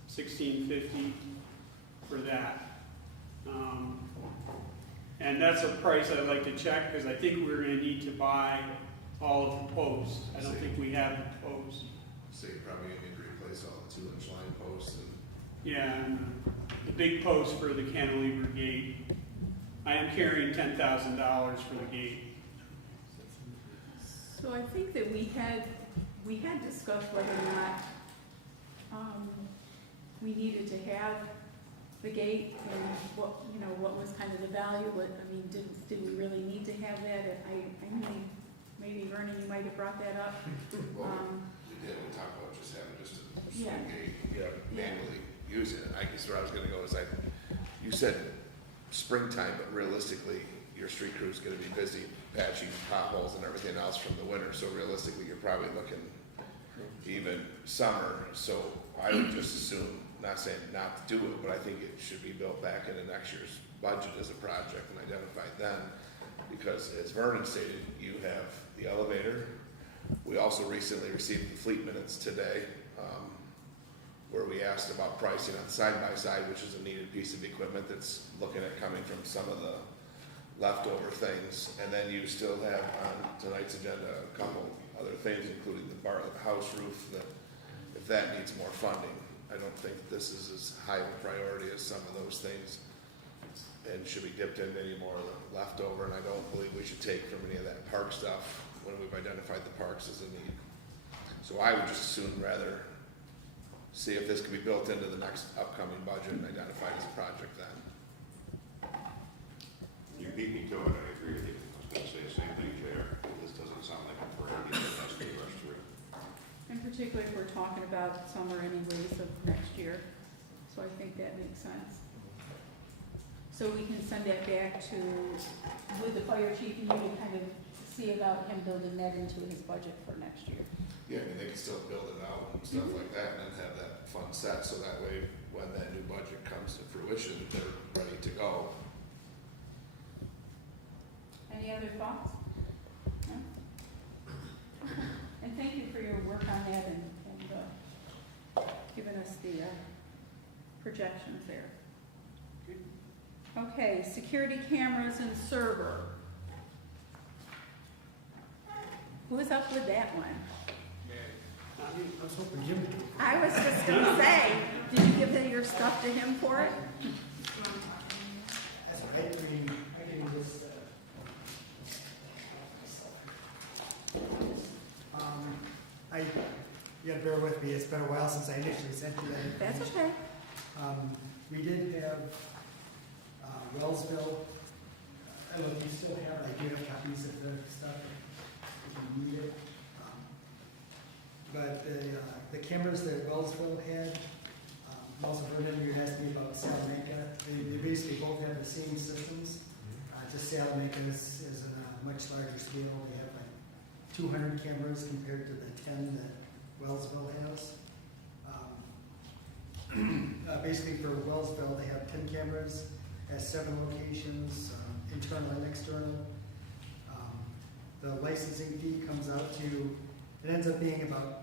$1,650 for that. And that's a price I'd like to check, because I think we're gonna need to buy all of the posts. I don't think we have the posts. So you probably need to replace all the 2-inch line posts and. Yeah, and the big post for the cantilever gate. I am carrying $10,000 for the gate. So I think that we had discussed whether or not, we needed to have the gate and what was kind of the value, did we really need to have that? I mean, maybe Vernon, you might have brought that up. Well, we talked about just having just a swing Yeah. gate, manually using it. I guess where I was gonna go is you said springtime, but realistically, your street crew's gonna be busy patching potholes and everything else from the winter, so realistically, you're probably looking even summer. So I would just assume, not saying not to do it, but I think it should be built back into next year's budget as a project and identified then. Because as Vernon stated, you have the elevator. We also recently received the fleet minutes today, where we asked about pricing on side-by-side, which is a needed piece of equipment that's looking at coming from some of the leftover things. And then you still have on tonight's agenda a couple other things, including the Bartlett House roof, that if that needs more funding, I don't think this is as high of a priority as some of those things and should be dipped into any more of the leftover. And I don't believe we should take from any of that park stuff when we've identified the parks as a need. So I would just soon rather see if this can be built into the next upcoming budget and identified as a project then. You beat me to it, I agree with you. I was gonna say the same thing, JR. This doesn't sound like a priority that has to be rushed through. In particular, if we're talking about summer anyways of next year, so I think that makes sense. So we can send that back to, with the fire chief, and you can kind of see about him building that into his budget for next year. Yeah, I mean, they can still build it out and stuff like that and then have that fund set, so that way, when that new budget comes to fruition, they're ready to go. Any other thoughts? No? And thank you for your work on that and giving us the projections there. Okay, security cameras and server. Who's up with that one? I was hoping Jim would. I was just gonna say, Did you give your stuff to him for it? That's right, I mean, I can just, you gotta bear with me, it's been a while since I initially sent you that. That's information. okay. We did have, Wellsville, I don't know if you still have it, I do have copies of the stuff, if you need it. But the cameras that Wellsville had, also Vernon, you asked me about Salamanca, they basically both have the same systems. Just Salamanca is in a much larger scale, they have like 200 cameras compared to the 10 that Wellsville has. Basically for Wellsville, they have 10 cameras at 7 locations, internal and external. The licensing fee comes out to, it ends up being about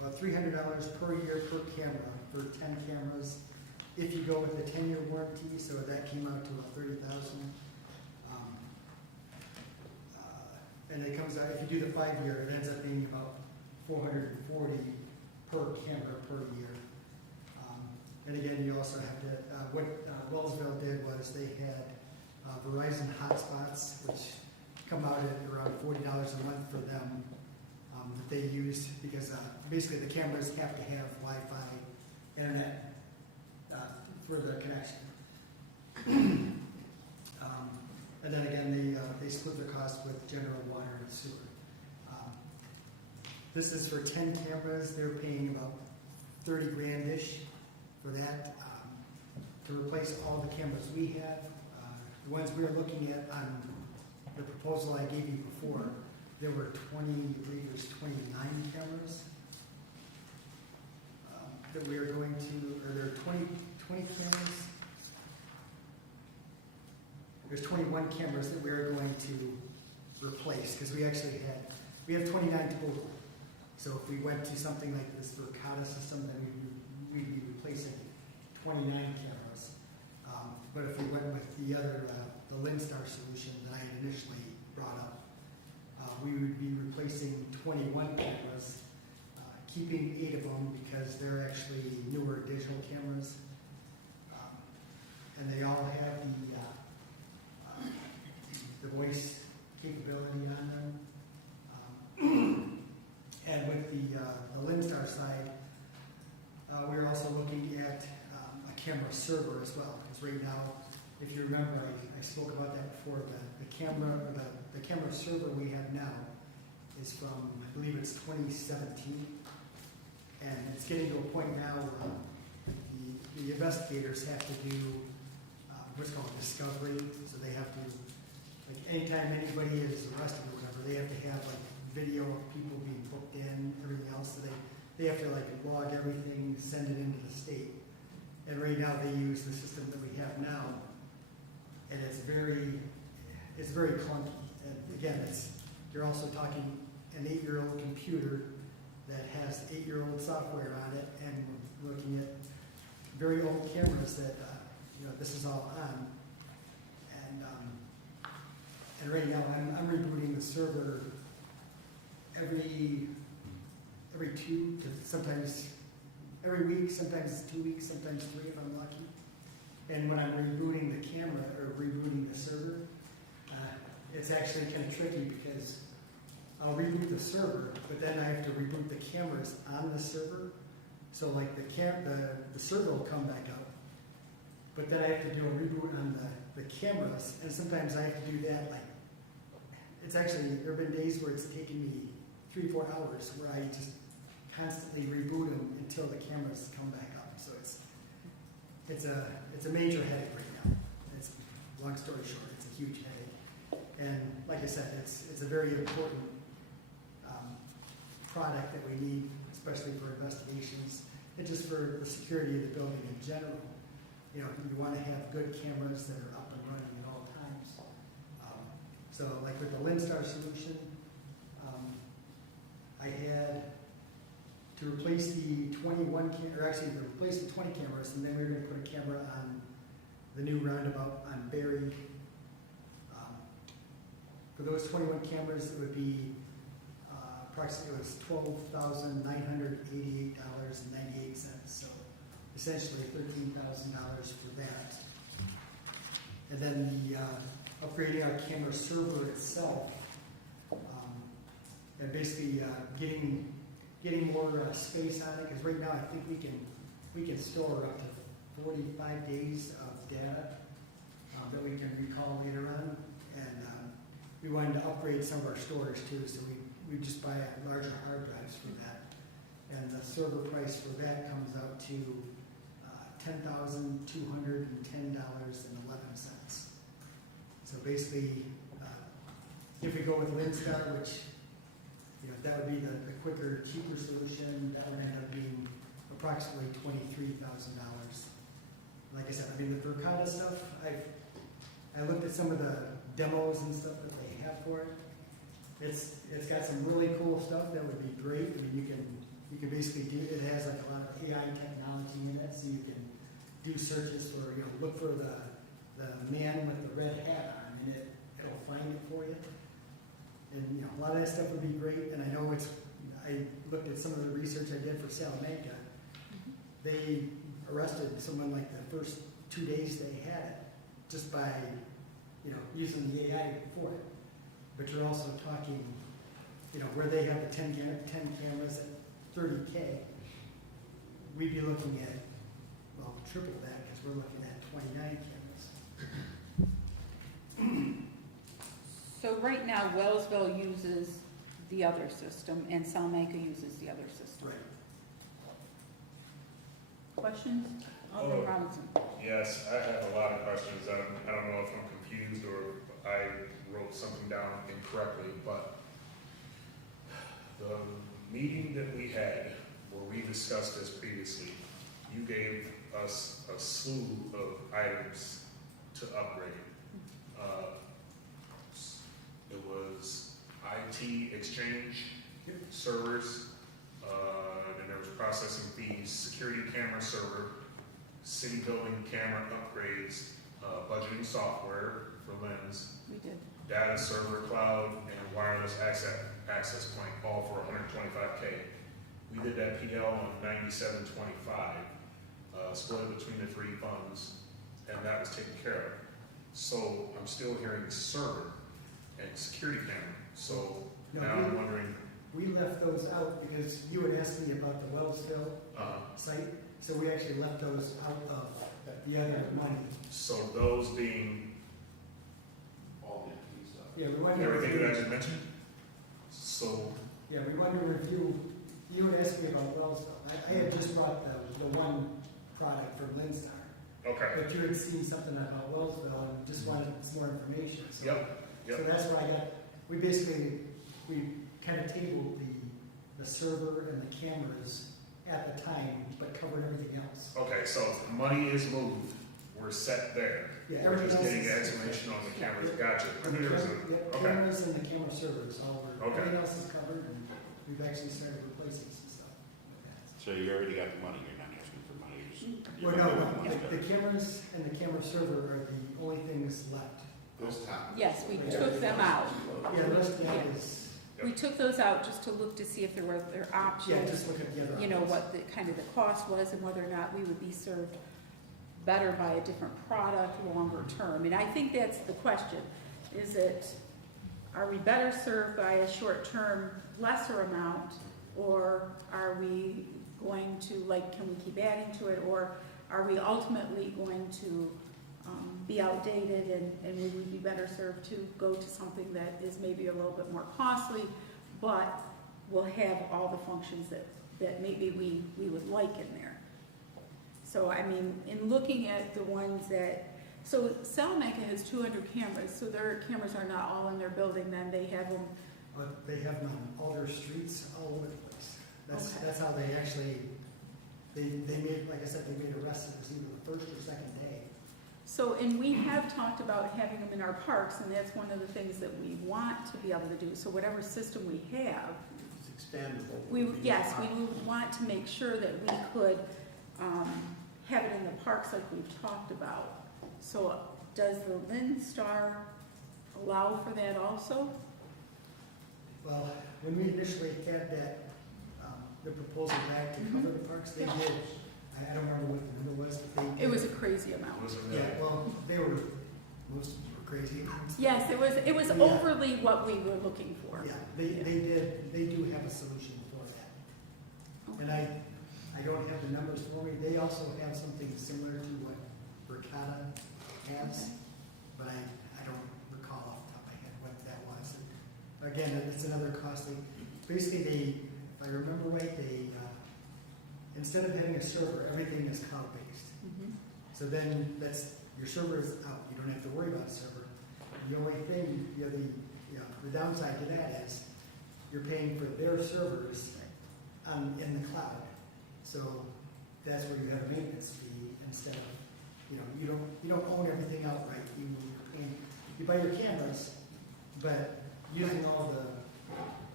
about $300 per year per camera for 10 cameras. If you go with a 10-year warranty, so that came out to about $30,000. And it comes out, if you do the 5-year, it ends up being about $440 per camera per year. And again, you also have to, what Wellsville did was they had Verizon hotspots, which come out at around $40 a month for them, that they use because basically the cameras have to have Wi-Fi internet for the connection. And then again, they split their cost with general water and sewer. This is for 10 cameras. They're paying about 30 grand-ish for that to replace all the cameras we have. The ones we were looking at on the proposal I gave you before, there were 29 cameras that we are going to, or there are 20 cameras. There's 21 cameras that we are going to replace because we have 29 total. So if we went to something like this Verkada system, then we'd be replacing 29 cameras. But if we went with the other, the Linstar solution that I had initially brought up, we would be replacing 21 cameras, keeping 8 of them because they're actually newer digital cameras. And they all have the voice capability on them. And with the Linstar side, we're also looking at a camera server as well. Because right now, if you remember, I spoke about that before. The camera server we have now is from, I believe it's 2017, and it's getting to a point now where the investigators have to do what's called discovery. So they have to, like, anytime anybody is arrested or whatever, they have to have like video of people being booked in, everything else. So they have to like log everything, send it into the state. And right now they use the system that we have now, and it's very clunky. And again, you're also talking an 8-year-old computer that has 8-year-old software on it, and we're looking at very old cameras that this is all on. And right now I'm rebooting the server every 2 to sometimes every week, sometimes 2 weeks, sometimes 3 if I'm lucky. And when I'm rebooting the camera or rebooting the server, it's actually kind of tricky because I'll reboot the server, but then I have to reboot the cameras on the server. So like the server will come back up, but then I have to do a reboot on the cameras, and sometimes I have to do that like, it's actually, there have been days where it's taken me 3-4 hours where I just constantly reboot them until the cameras come back up. So it's a major headache right now. It's, long story short, it's a huge headache. And like I said, it's a very important product that we need, especially for investigations and just for the security of the building in general. You want to have good cameras that are up and running at all times. So like with the Linstar solution, I had to replace the 21 replace the 20 cameras, and then we were going to put a camera on the new roundabout on Berry. For those 21 cameras, it would be approximately, it was $12,988.98, so essentially $13,000 for that. And then the upgrading our camera server itself, and basically getting more space on it, because right now I think we can store up to 45 days of data that we can recall later on. And we wanted to upgrade some of our storage too, so we just buy larger hard drives for that. And the server price for that comes out to $10,210.11. So basically, if we go with Linstar, which, you know, that would be the quicker, cheaper solution, that would end up being approximately $23,000. Like I said, I mean, the Verkada stuff, I looked at some of the demos and stuff that they have for it. It's got some really cool stuff that would be great. I mean, you can basically do, it has like a lot of AI technology in it, so you can do searches for, you know, look for the man with the red hat on, and it'll find it for you. And, you know, a lot of that stuff would be great, and I know I looked at some of the research I did for Salamanca. They arrested someone like the first 2 days they had it, just by, you know, using the AI for it. But you're also talking, you know, where they have the 10 cameras at 30K, we'd be looking at, well, triple that, because we're looking at 29 cameras. So right now, Wellsville uses the other system and Salamanca uses the other system. Right. Questions? Alderman Robinson. Yes, I have a lot of questions. I don't know if I'm confused or if I wrote something down incorrectly, but the meeting that we had where we discussed this previously, you gave us a slew of items to upgrade. It was IT exchange, servers, and there was processing fees, security camera server, city building camera upgrades, budgeting software for LIMS, We did. data server cloud, and wireless access point, all for $125K. We did that PL on $97.25, split it between the three funds, and that was taken care of. So I'm still hearing server and security camera. So No, now I'm wondering, we left those out because you had asked me about the Wellsville site, so we actually left those out of the other money. so those being All the key stuff. Yeah, we wanted to everything that I review, just mentioned? So, yeah, we wanted to review, you had asked me about Wellsville. I had just brought the one product from Linstar, okay, but you had seen something about Wellsville and just wanted some more information. So, yep, so that's why we kind of tabled the server and the cameras at the time, but covered everything else. okay, so money is moved, we're set there. Yeah, We're everything just else getting is- explanation on the cameras, Yeah. gotcha. I And knew the there was cam- yeah, okay. cameras and the camera servers, all were, Okay. everything else is covered, and we've actually started replacing some stuff with that. So you already got the money, you're not asking for money, you're just. Well, no, the cameras and the camera server are the only things left. Those top. Yes, we took them out. Yeah, the rest of that is, We took those out just to look to see if there were other yeah, options, just look at the other. you know, options. what the kind of the cost was and whether or not we would be served better by a different product longer term. And I think that's the question. Is it, are we better served by a short-term lesser amount? Or are we going to, like, can we keep adding to it? Or are we ultimately going to be outdated and we would be better served to go to something that is maybe a little bit more costly, but will have all the functions that maybe we would like in there. So, I mean, in looking at the ones that, so Salamanca has 200 cameras, so their cameras are not all in their building, then they have them, But they have them on all their streets, all over the place. Okay. That's how they actually, they made, like I said, they made arrests, it was either the first or second day. so, and we have talked about having them in our parks, and that's one of the things that we want to be able to do. So whatever system we have, It's expandable. yes, we would want to make sure that we could have it in the parks like we've talked about. So does the Linstar allow for that also? Well, when we initially had that, the proposal back to cover the parks, they did, I don't remember what the number was, but they did. It was a crazy amount. Was it Yeah, really? well, most of them were crazy. Yes, it was Yeah. overly what we were looking for. Yeah, they do have a solution for that. And I don't have the numbers for me, they also have something similar to what Verkada has, but I don't recall off the top of my head what that was. Again, it's another costly, basically they, if I remember right, they, instead of having a server, everything is cloud-based. Mhm. So then your server is out, you don't have to worry about a server. The only thing, the downside to that is you're paying for their servers in the cloud. So that's where you have a maintenance fee instead of, you don't own everything outright. You buy your cameras, but using all the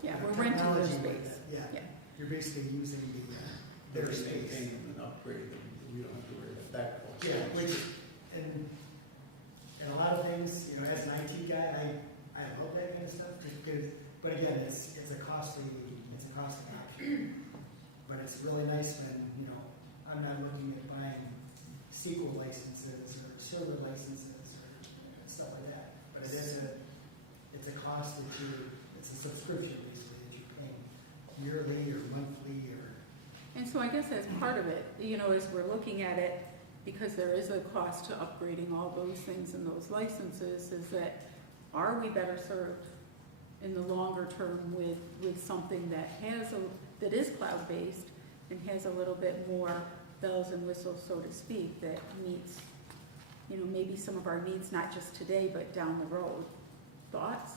Yeah, we're renting their technology with space. it, Yeah. you're basically using their They space. maintain them and upgrade them, we don't have to worry about that cost. Yeah, and a lot of things, as an IT guy, I love that kind of stuff, because, but again, it's a costly option. But it's really nice when, I'm not looking at buying SQL licenses or server licenses or stuff like that. But it's a cost it's a subscription basically that you're paying yearly or monthly or. And so I guess as part of it, as we're looking at it, because there is a cost to upgrading all those things and those licenses, is that are we better served in the longer term with something that is cloud-based and has a little bit more bells and whistles, so to speak, that meets, maybe some of our needs, not just today, but down the road. Thoughts?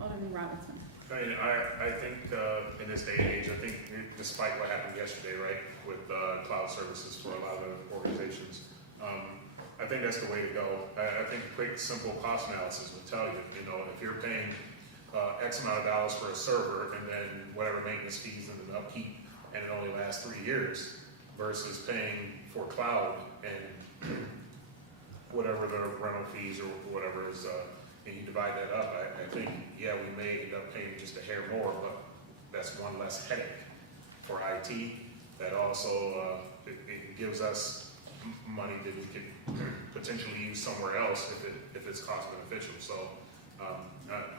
Alderman Robinson. I mean, I think in this day and age, I think despite what happened yesterday, right, with cloud services for a lot of organizations, I think that's the way to go. I think a quick, simple cost analysis would tell you, if you're paying X amount of dollars for a server and then whatever maintenance fees and upkeep, and it only lasts 3 years, versus paying for cloud and whatever the rental fees or whatever is, and you divide that up, I think, yeah, we may end up paying just a hair more, but that's one less headache for IT. That also, it gives us money that we could potentially use somewhere else if it's cost beneficial. So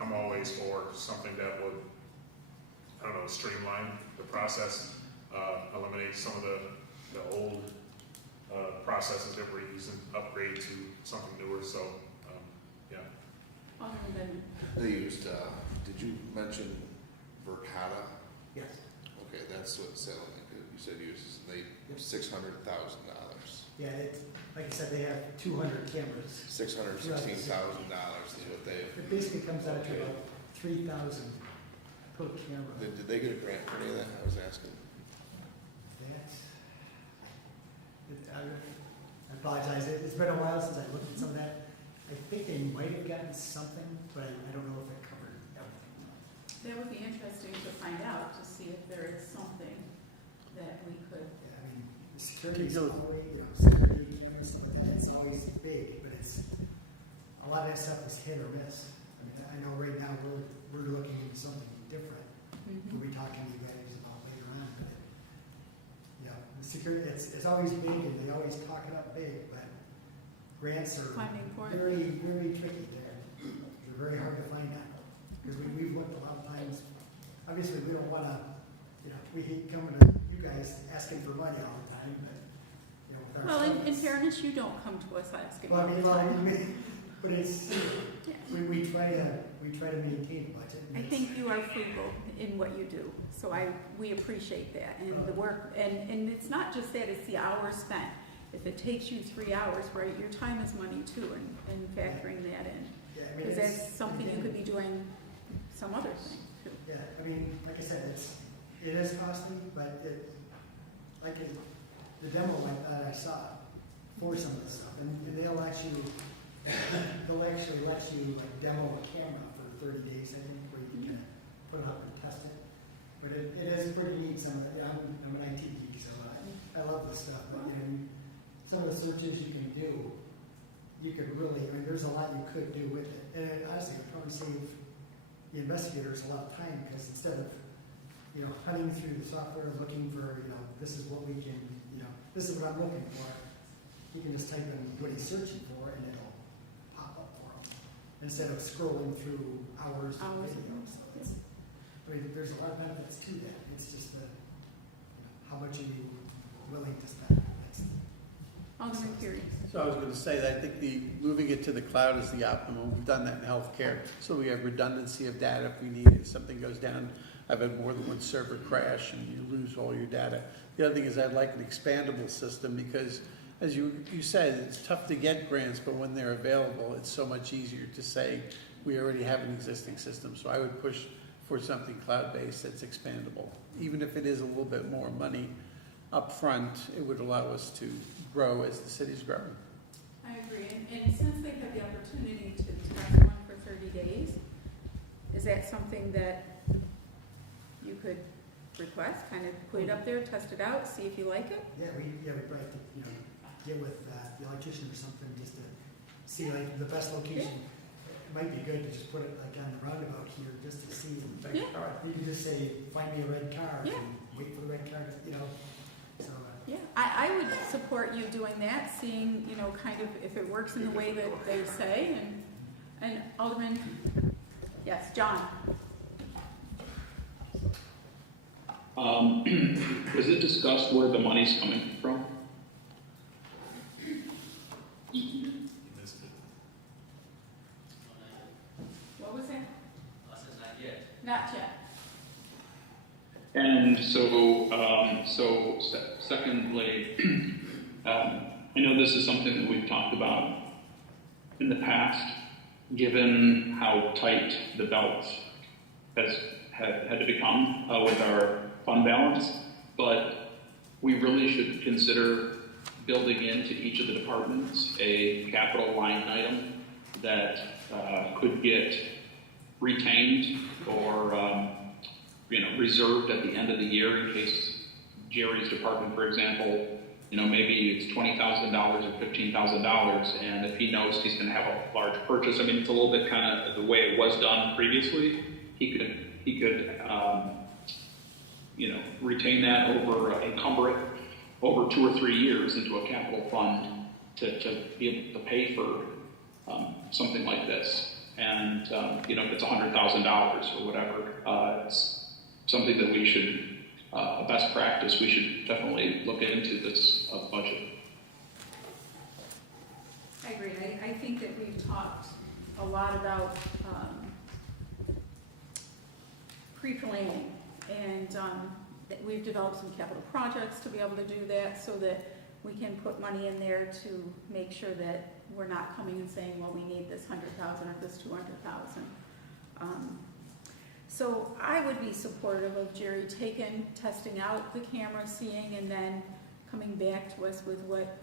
I'm always for something that would, streamline the process, eliminate some of the old processes that we're using, upgrade to something newer. So, yeah. Alderman Bennett. They used, did you mention Verkada? Yes. Okay, that's what Salem, you said uses, they, $600,000. Yeah, like I said, they have 200 cameras. $616,000 is what they, It basically comes out to about 3,000 per camera. did they get a grant for any of that? I was asking. I apologize, it's been a while since I looked at some of that. I think they might have gotten something, but I don't know if it covered everything. That would be interesting to find out, to see if there is something that we could. Yeah, I mean, the security is always, security cameras, stuff like that, it's always big, but a lot of that stuff is hit or miss. I mean, I know right now we're looking into something different. We'll be talking to you guys about later on, but the security, it's always big and they always talk it up big, but grants are Finding for it. very, very tricky there. They're very hard to find out, because we've looked a lot of times, obviously we don't wanna, we hate coming to you guys asking for money all the time, but, with our. Well, in funds- fairness, you don't come to us asking. Well, I all mean, the time. but it's, Yeah. we try to maintain a budget. I think you are frugal in what you do, so we appreciate that, and the work, and it's not just that, it's the hours spent. If it takes you 3 hours, right, your time is money too, and factoring that in. Yeah, I mean, Because it's- that's something you could be doing some other thing too. Yeah, I mean, like I said, it is costly, but the demo that I saw for some of the stuff, and they'll actually let you demo a camera for 30 days, I think, where you can put it up and test it. But it is pretty neat. I'm an IT geek, so I love this stuff. But some of the searches you can do, you could really, there's a lot you could do with it. And honestly, it'd probably save the investigators a lot of time, because instead of, you know, hunting through the software, looking for, you know, this is what we can, you know, this is what I'm looking for, he can just type in what he's searching for, and it'll pop up for him, instead of scrolling through hours of Hours of video. So it's, I mean, there's a lot of benefits to that. It's just the, you know, how much are you willing to spend? That's Alderman Curie. So I was going to say that I think moving it to the cloud is the optimum. We've done that in healthcare, so we have redundancy of data if we need it. If something goes down, I've had more than one server crash and you lose all your data. The other thing is I'd like an expandable system because, as you said, it's tough to get grants, but when they're available, it's so much easier to say we already have an existing system. So I would push for something cloud-based that's expandable. Even if it is a little bit more money up front, it would allow us to grow as the city's growing. I agree, and since they've had the opportunity to test one for 30 days, is that something that you could request, kind of put it up there, test it out, see if you like it? Yeah, we probably have to, you know, get with the electrician or something, just to see like the best location. It might be good to just put it like on the roundabout here, just to see. Yeah. You can just say, find me a red car, Yeah. and wait for the red car, you know, so. Yeah, I would support you doing that, seeing, you know, kind of if it works in the way that they say, and Alderman, yes, John. Was it discussed where the money's coming from? What was that? Not yet. And secondly, I know this is something that we've talked about in the past, given how tight the belt had to become with our fund balance, but we really should consider building into each of the departments a capital line item that could get retained or reserved at the end of the year in case Jerry's department, for example, maybe it's $20,000 or $15,000, and if he knows he's going to have a large purchase, I mean, it's a little bit kind of the way it was done previously. He could retain that encumber it over 2 or 3 years into a capital fund to be able to pay for something like this. And if it's $100,000 or whatever, it's something that we should, a best practice, we should definitely look into this budget. I agree. I think that we've talked a lot about pre-planning, and that we've developed some capital projects to be able to do that, so that we can put money in there to make sure that we're not coming and saying, well, we need this 100,000 or this 200,000. So I would be supportive of Jerry testing out the camera, seeing, and then coming back to us with what,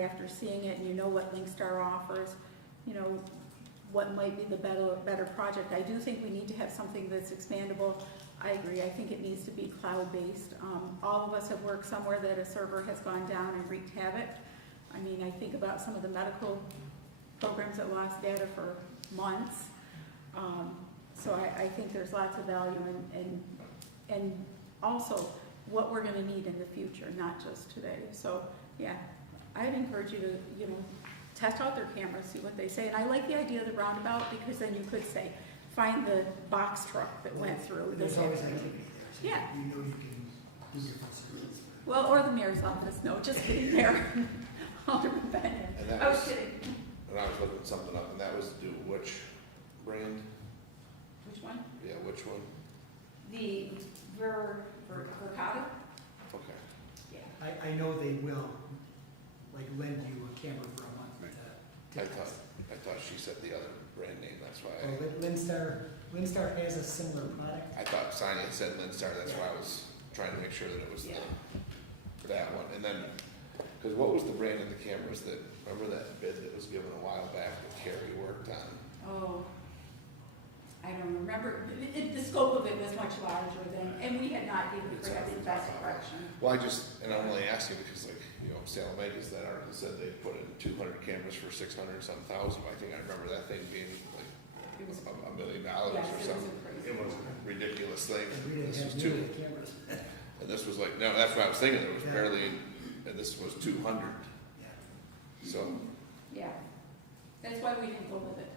after seeing it, and what Linkstar offers, what might be the better project. I do think we need to have something that's expandable. I agree. I think it needs to be cloud-based. All of us have worked somewhere that a server has gone down and wreaked havoc. I mean, I think about some of the medical programs that lost data for months. So I think there's lots of value and also what we're going to need in the future, not just today. So yeah, I'd encourage you to test out their cameras, see what they say. And I like the idea of the roundabout, because then you could say, find the box truck that went through. There's always activity there, so Yeah. you can do your searches. Well, or the mayor's office. No, just kidding, Mayor. Alderman Bennett. And that I was was- kidding. And I was looking something up, and that was to do which brand? Which one? Yeah, which one? The Verkada? Okay. Yeah. I know they will, like, lend you a camera for a month to I test. thought she said the other brand name, that's why Well, Lindstar has a similar product. I thought Sonia said Lindstar, that's why I was trying to make sure that it was Yeah. that one. And then, because what was the brand of the cameras that, remember that bid that was given a while back that Carrie worked on? Oh, I don't remember. The scope of it was much larger than, and we had not given It's Brad the hard to best talk about. direction. Well, and I'm only asking because Salem Vegas, that article said they put in 200 cameras for 600 some thousand. I think I remember that thing being like, It was, $1 million or yes, it was some a crazy. It was, ridiculous thing. And we didn't This was have two, nearly the cameras. and this was like, no, that's what I was thinking, there was Yeah. barely, and this was 200, Yeah. so. Yeah, that's why we didn't go with it.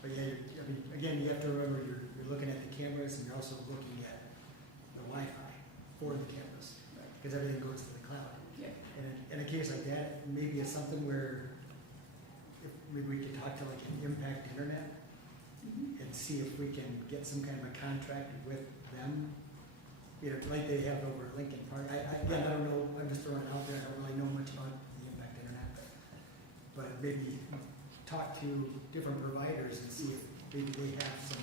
But yeah, I mean, again, you have to remember, you're looking at the cameras and you're also looking at the Wi-Fi for the cameras, because everything goes to the cloud. Yeah. And in a case like that, maybe it's something where if maybe we could talk to like an Impact Internet and see if we can get some kind of a contract with them, you know, like they have over at Lincoln Park. Again, I don't know, I'm just throwing it out there, I don't really know much about the Impact Internet, but maybe talk to different providers and see if maybe they have some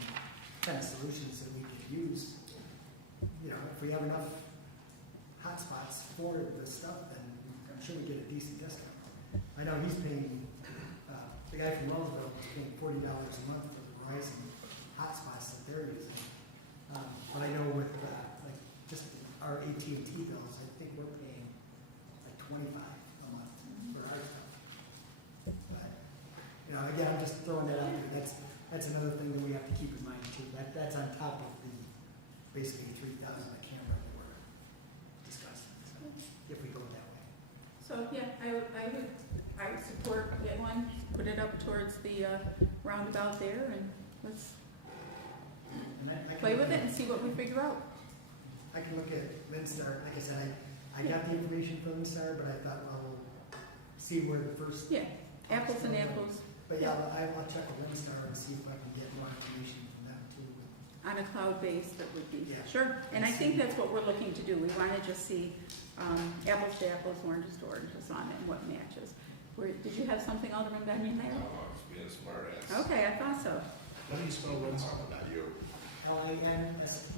kind of solutions that we could use. You know, if we have enough hotspots for the stuff, then I'm sure we get a decent discount. I know he's paying, the guy from Wellsville is paying $40 a month for the Verizon hotspots that they're using. But I know with, like, just our AT&T bills, I think we're paying like $25 a month for our stuff. But, you know, again, I'm just throwing that out there. That's another thing that we have to keep in mind too. That's on top of the basically 3,000 a camera that we're discussing. So if we go that way. So, yeah, I would support get one, put it up towards the roundabout there, and let's And I can play with look it and at- see what we figure out. I can look at Linstar. Like I said, I got the information from Linstar, but I thought I'll see where the first. Yeah, apples and apples But yeah, I'll check with Linstar and see if I can get more information from them too. on a cloud base that would be, Yeah. sure. And I think that's what we're looking to do. We want to just see apples to apples, oranges to oranges on it and what matches. Did you have something, Alderman Benyon, there? Oh, I was being a smart ass. Okay, I thought so. how do you spell Windsor? Not you. LINSTA.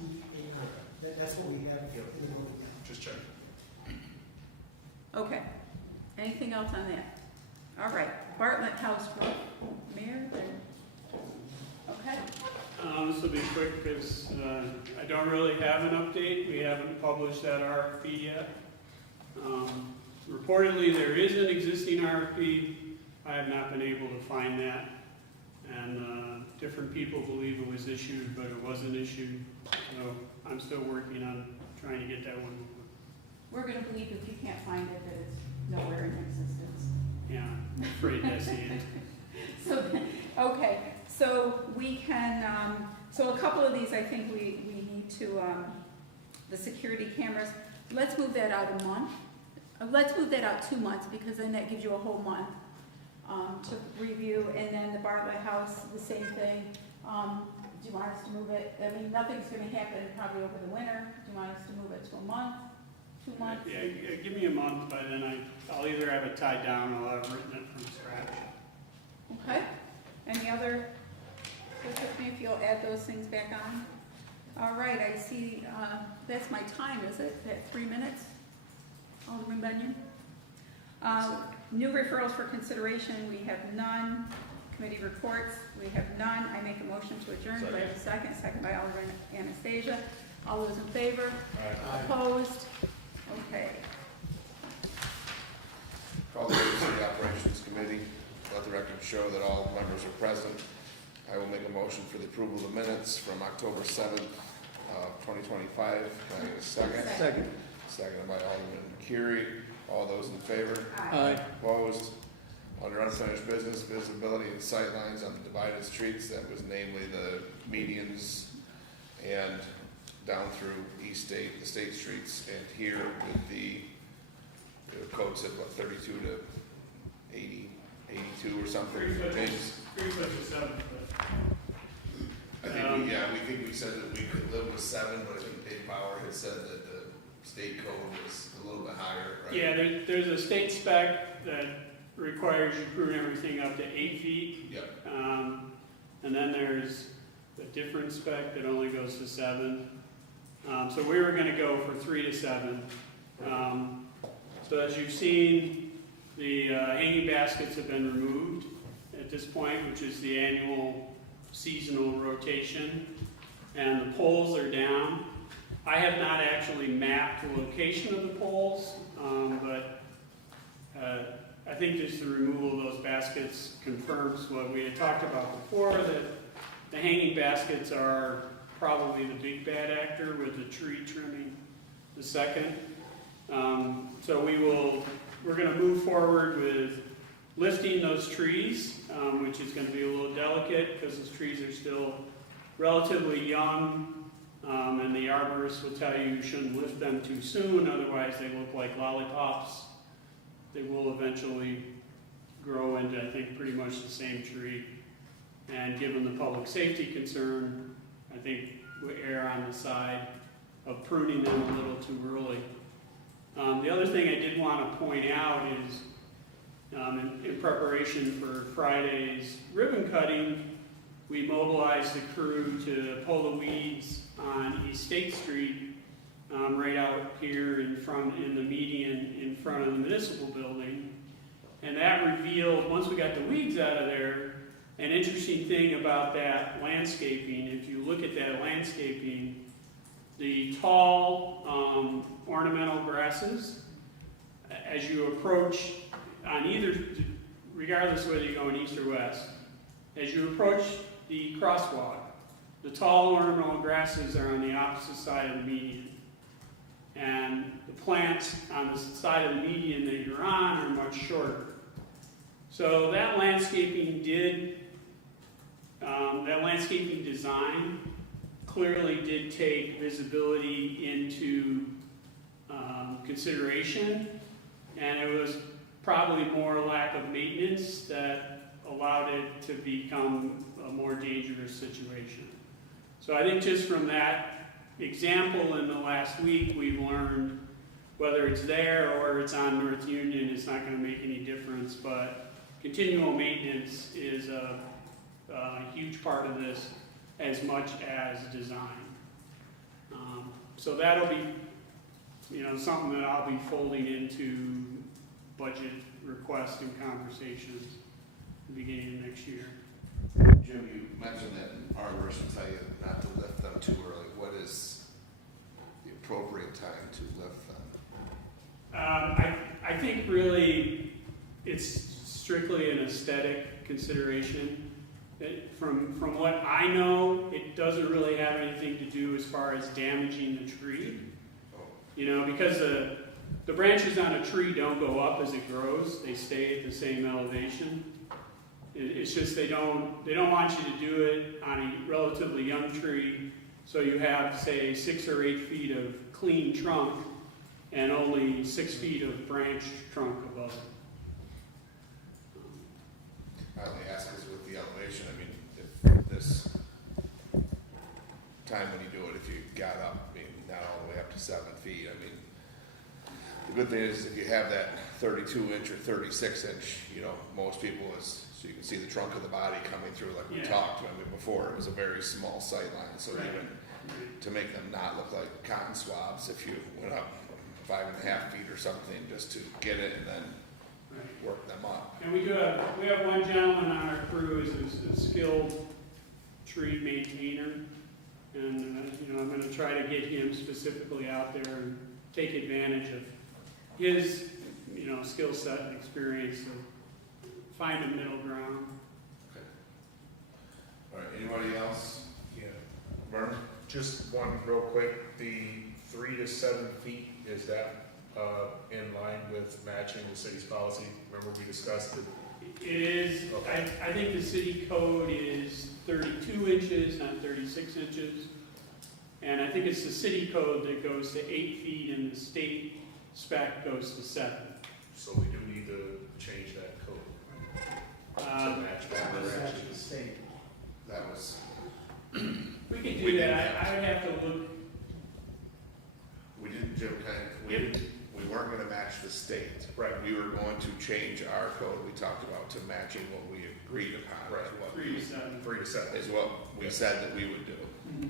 That's what we have in the building now. Just check. Okay. Anything else on that? All right, Bartlett House Roof, Mayor? Okay, This will be quick because I don't really have an update. We haven't published that RFP yet. Reportedly, there is an existing RFP. I have not been able to find that. And different people believe it was issued, but it wasn't issued. So I'm still working on trying to get that one. we're gonna believe if you can't find it, that it's nowhere in existence. Yeah, I'm afraid that's the end. So, okay, so we can, so a couple of these, I think we need to, the security cameras, let's move that out a month. Let's move that out 2 months, because then that gives you a whole month to review, and then the Bartlett House, the same thing. Do you want us to move it, I mean, nothing's gonna happen probably over the winter. Do you want us to move it to a month, 2 months? Yeah, give me a month, by then I'll either have it tied down or I'll have written it from scratch. Okay, any other, with me if you'll add those things back on? All right, I see, that's my time, is it, at 3 minutes? Alderman Benyon? New referrals for consideration, we have none. Committee reports, we have none. I make a motion to adjourn. Do I have a second? Second by Alderman Anastasia. All those in favor? Opposed? Okay. Call the City Operations Committee. Let the record show that all members are present. I will make a motion for the approval of the minutes from October 7th, 2025. Can I get a second? Second. Seconded by Alderman Curie. All those in favor? Aye. Opposed? Under unfinished business, visibility and sightlines on the divided streets, that was namely the medians and down through East State, the state streets, and here with the code said, what, 32 to 80, 82 or something? 3 foot Changes. 3 foot to 7 foot. I think, we said that we could live with 7, but I think Dave Bauer had said that the state code was a little bit higher, right? Yeah, there's a state spec that requires you prune everything up to 8 feet. Yep. And then there's a different spec that only goes to 7. So we were gonna go for 3 to 7. So as you've seen, the hanging baskets have been removed at this point, which is the annual seasonal rotation, and the poles are down. I have not actually mapped the location of the poles, but I think just the removal of those baskets confirms what we had talked about before, that the hanging baskets are probably the big bad actor, with the tree trimming the second. So we're gonna move forward with lifting those trees, which is gonna be a little delicate, because those trees are still relatively young, and the arborist will tell you shouldn't lift them too soon, otherwise they look like lollipops. They will eventually grow into, I think, pretty much the same tree. And given the public safety concern, I think we err on the side of pruning them a little too early. The other thing I did want to point out is, in preparation for Friday's ribbon cutting, we mobilized the crew to pull the weeds on East State Street, right out here in the median in front of the municipal building. And that revealed, once we got the weeds out of there, an interesting thing about that landscaping. If you look at that landscaping, the tall ornamental grasses, as you approach on either, regardless of whether you're going east or west, as you approach the crosswalk, the tall ornamental grasses are on the opposite side of the median. And the plants on the side of the median that you're on are much shorter. So that landscaping design clearly did take visibility into consideration, and it was probably more lack of maintenance that allowed it to become a more dangerous situation. So I think just from that example in the last week, we've learned whether it's there or it's on North Union, it's not going to make any difference, but continual maintenance is a huge part of this as much as design. So that'll be, something that I'll be folding into budget requests and conversations at the beginning of next year. Jim, you mentioned that arborists will tell you not to lift them too early. What is the appropriate time to lift them? I think really it's strictly an aesthetic consideration. From what I know, it doesn't really have anything to do as far as damaging the tree. Because the branches on a tree don't go up as it grows; they stay at the same elevation. It's just they don't want you to do it on a relatively young tree, so you have, say, 6 or 8 feet of clean trunk and only 6 feet of branch trunk above it. I only ask because with the elevation, I mean, if this time when you do it, if you got up, not all the way up to 7 feet, the good thing is if you have that 32-inch or 36-inch, most people so you can see the trunk of the body coming through like we talked. Before it was a very small sight line, so even to make them not look like cotton swabs, if you went up 5.5 feet or something just to get it and then work them up. And we have one gentleman on our crew who's a skilled tree maintainer, and I'm going to try to get him specifically out there and take advantage of his skill set and experience to find a middle ground. Okay. All right. Anybody else? Yeah. Vern? Just one real quick, the 3 to 7 feet, is that in line with matching the city's policy? Remember we discussed it? It is, Okay. I think the city code is 32 inches, not 36 inches. And I think it's the city code that goes to 8 feet and the state spec goes to 7. So we do need to change that code to match that direction. That was. We could We do didn't that. have I would have to look. We didn't, Jim, we weren't going to match the state. Right. We were going to change our code we talked about to matching what we agreed upon. Right. Is what 3 to 7. 3 to 7. is what we said that we would do.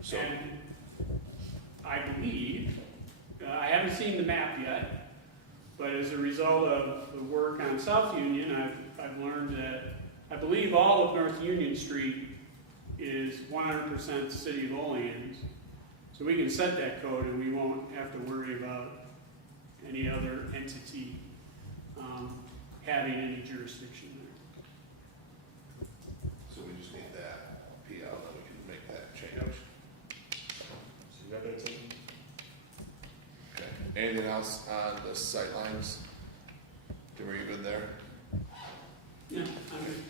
So, And I believe, I haven't seen the map yet, but as a result of the work on South Union, I've learned that I believe all of North Union Street is 100% City of Olean's. So we can set that code and we won't have to worry about any other entity having any jurisdiction there. So we just need that PL, that we can make that change. So you got that taken? Okay. Anything else on the sightlines? Were you good there? Yeah, I'm good.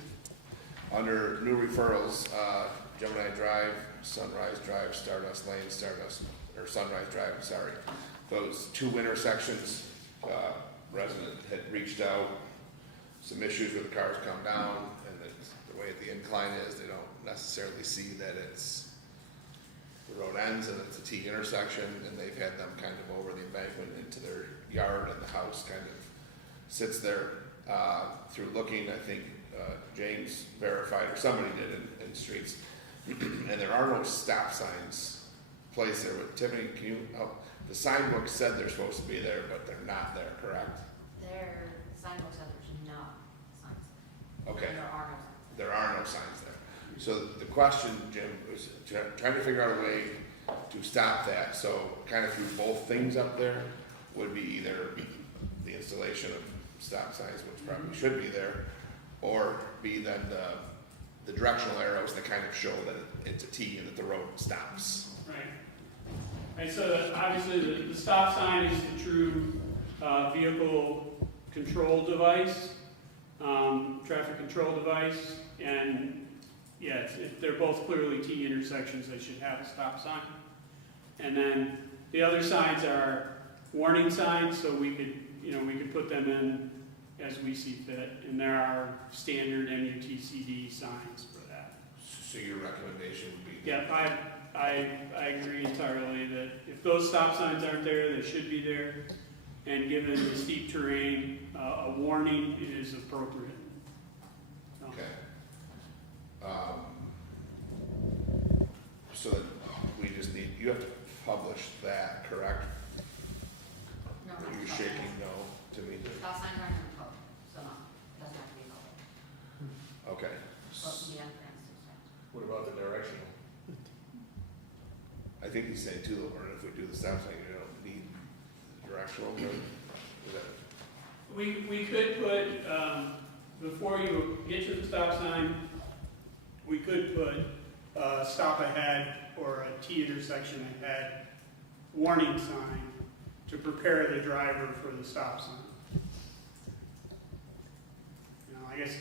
Under new referrals, Gemini Drive, Sunrise Drive, Stardust Lane, Sunrise Drive, sorry. Those two intersections, resident had reached out, some issues where the cars come down, and the way the incline is, they don't necessarily see that it's, the road ends and it's a T intersection, and they've had them kind of over the embankment into their yard, and the house kind of sits there. Through looking, I think James verified, or somebody did in streets, and there are no stop signs placed there. Tiffany, can you help? The sign book said they're supposed to be there, but they're not there, correct? Their sign book says there's no signs. Okay, There are no signs. there are no signs there. So the question, Jim, was trying to figure out a way to stop that. So kind of through both things up there would be either the installation of stop signs, which probably should be there, or be then the directional arrows that kind of show that it's a T and that the road stops. Right. Right, so obviously the stop sign is the true vehicle control device, traffic control device, and yeah, they're both clearly T intersections, they should have a stop sign. And then the other signs are warning signs, so we could put them in as we see fit, and there are standard MUTCD signs for that. So your recommendation would be? Yeah, I agree entirely that if those stop signs aren't there, they should be there. And given the steep terrain, a warning is appropriate. So, Okay. So that we just need, you have to publish that, correct? No, Are you stop shaking signs. no to me? Stop signs aren't in the code, so no, it doesn't have to be in code. Okay. But the entrance is fine. What about the directional? I think he's saying too, Lauren, if we do the stop sign, you don't need directional, but is that? we could put, before you get to the stop sign, we could put stop ahead or a T intersection ahead warning sign to prepare the driver for the stop sign. I guess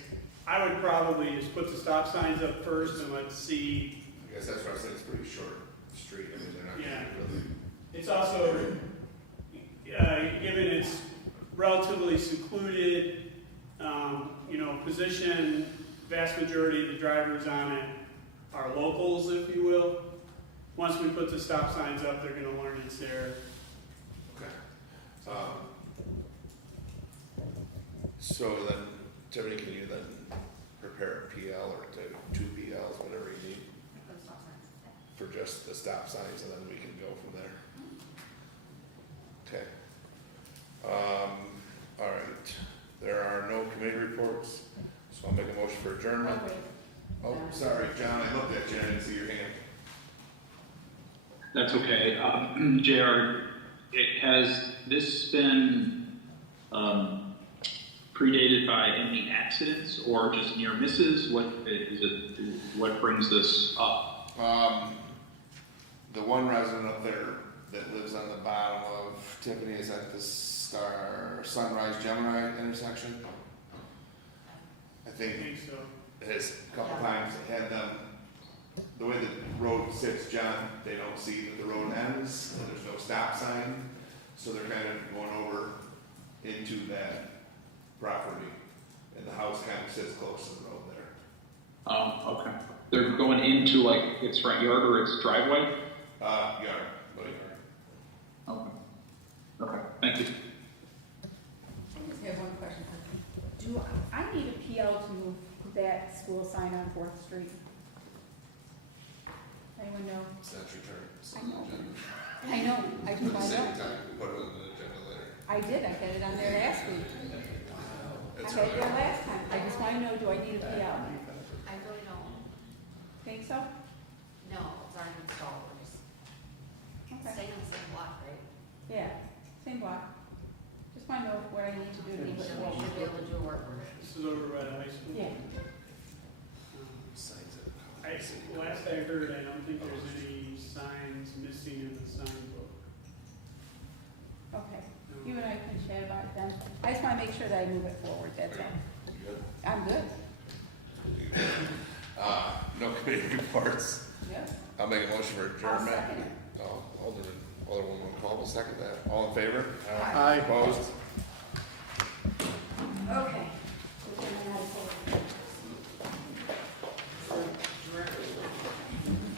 I would probably just put the stop signs up first and let's see. I guess that's what I said, it's a pretty short street, I mean, they're not Yeah. really. It's also, given its relatively secluded, position, vast majority of the drivers on it are locals, if you will. Once we put the stop signs up, they're gonna learn it's there. Okay. So then, Tiffany, can you then prepare a PL or two PLs, whatever you need, For the stop signs. for just the stop signs, and then we can go from there? Okay. All right, there are no committee reports, so I'll make a motion for adjournment. Oh, sorry, John, I looked at you, I didn't see your hand. That's okay. JR, has this been predated by any accidents or just near misses? What is it? What brings this up? The one resident up there that lives on the bottom of Tiffany is at the Sunrise Gemini intersection. I I think think so. has a couple times had them, the way the road sits, John, they don't see that the road ends, and there's no stop sign, so they're kind of going over into that property, and the house kind of sits close to the road there. Okay. They're going into like its front yard or its driveway? Yard. Okay. Okay, thank you. I just have one question. Do I need a PL to move that school sign on 4th Street? Anyone know? It's not your turn. It's I on the know. agenda. I know, I do, At the I same know. time, we put it on the agenda later. I did, I had it on there last week. I It's had it all there right. last time. I just want to know, do I need a PL? I really don't, Think so? no, it's already installed, we're just Okay. staying on the same block, right? Yeah, same block. Just just wanna know what I need to do to move it So we forward. should be able to do work. This is over by the high school. Yeah. Last I heard, I don't think there's any signs missing in the sign book. Okay, you and I can chat about it then. I just wanna make sure that I move it forward, that's all. You good? I'm good. No committee reports. Yep. I'll make a motion for I'll adjournment. second it. Oh, Alderwoman Call will second that. All in favor? Aye. Opposed?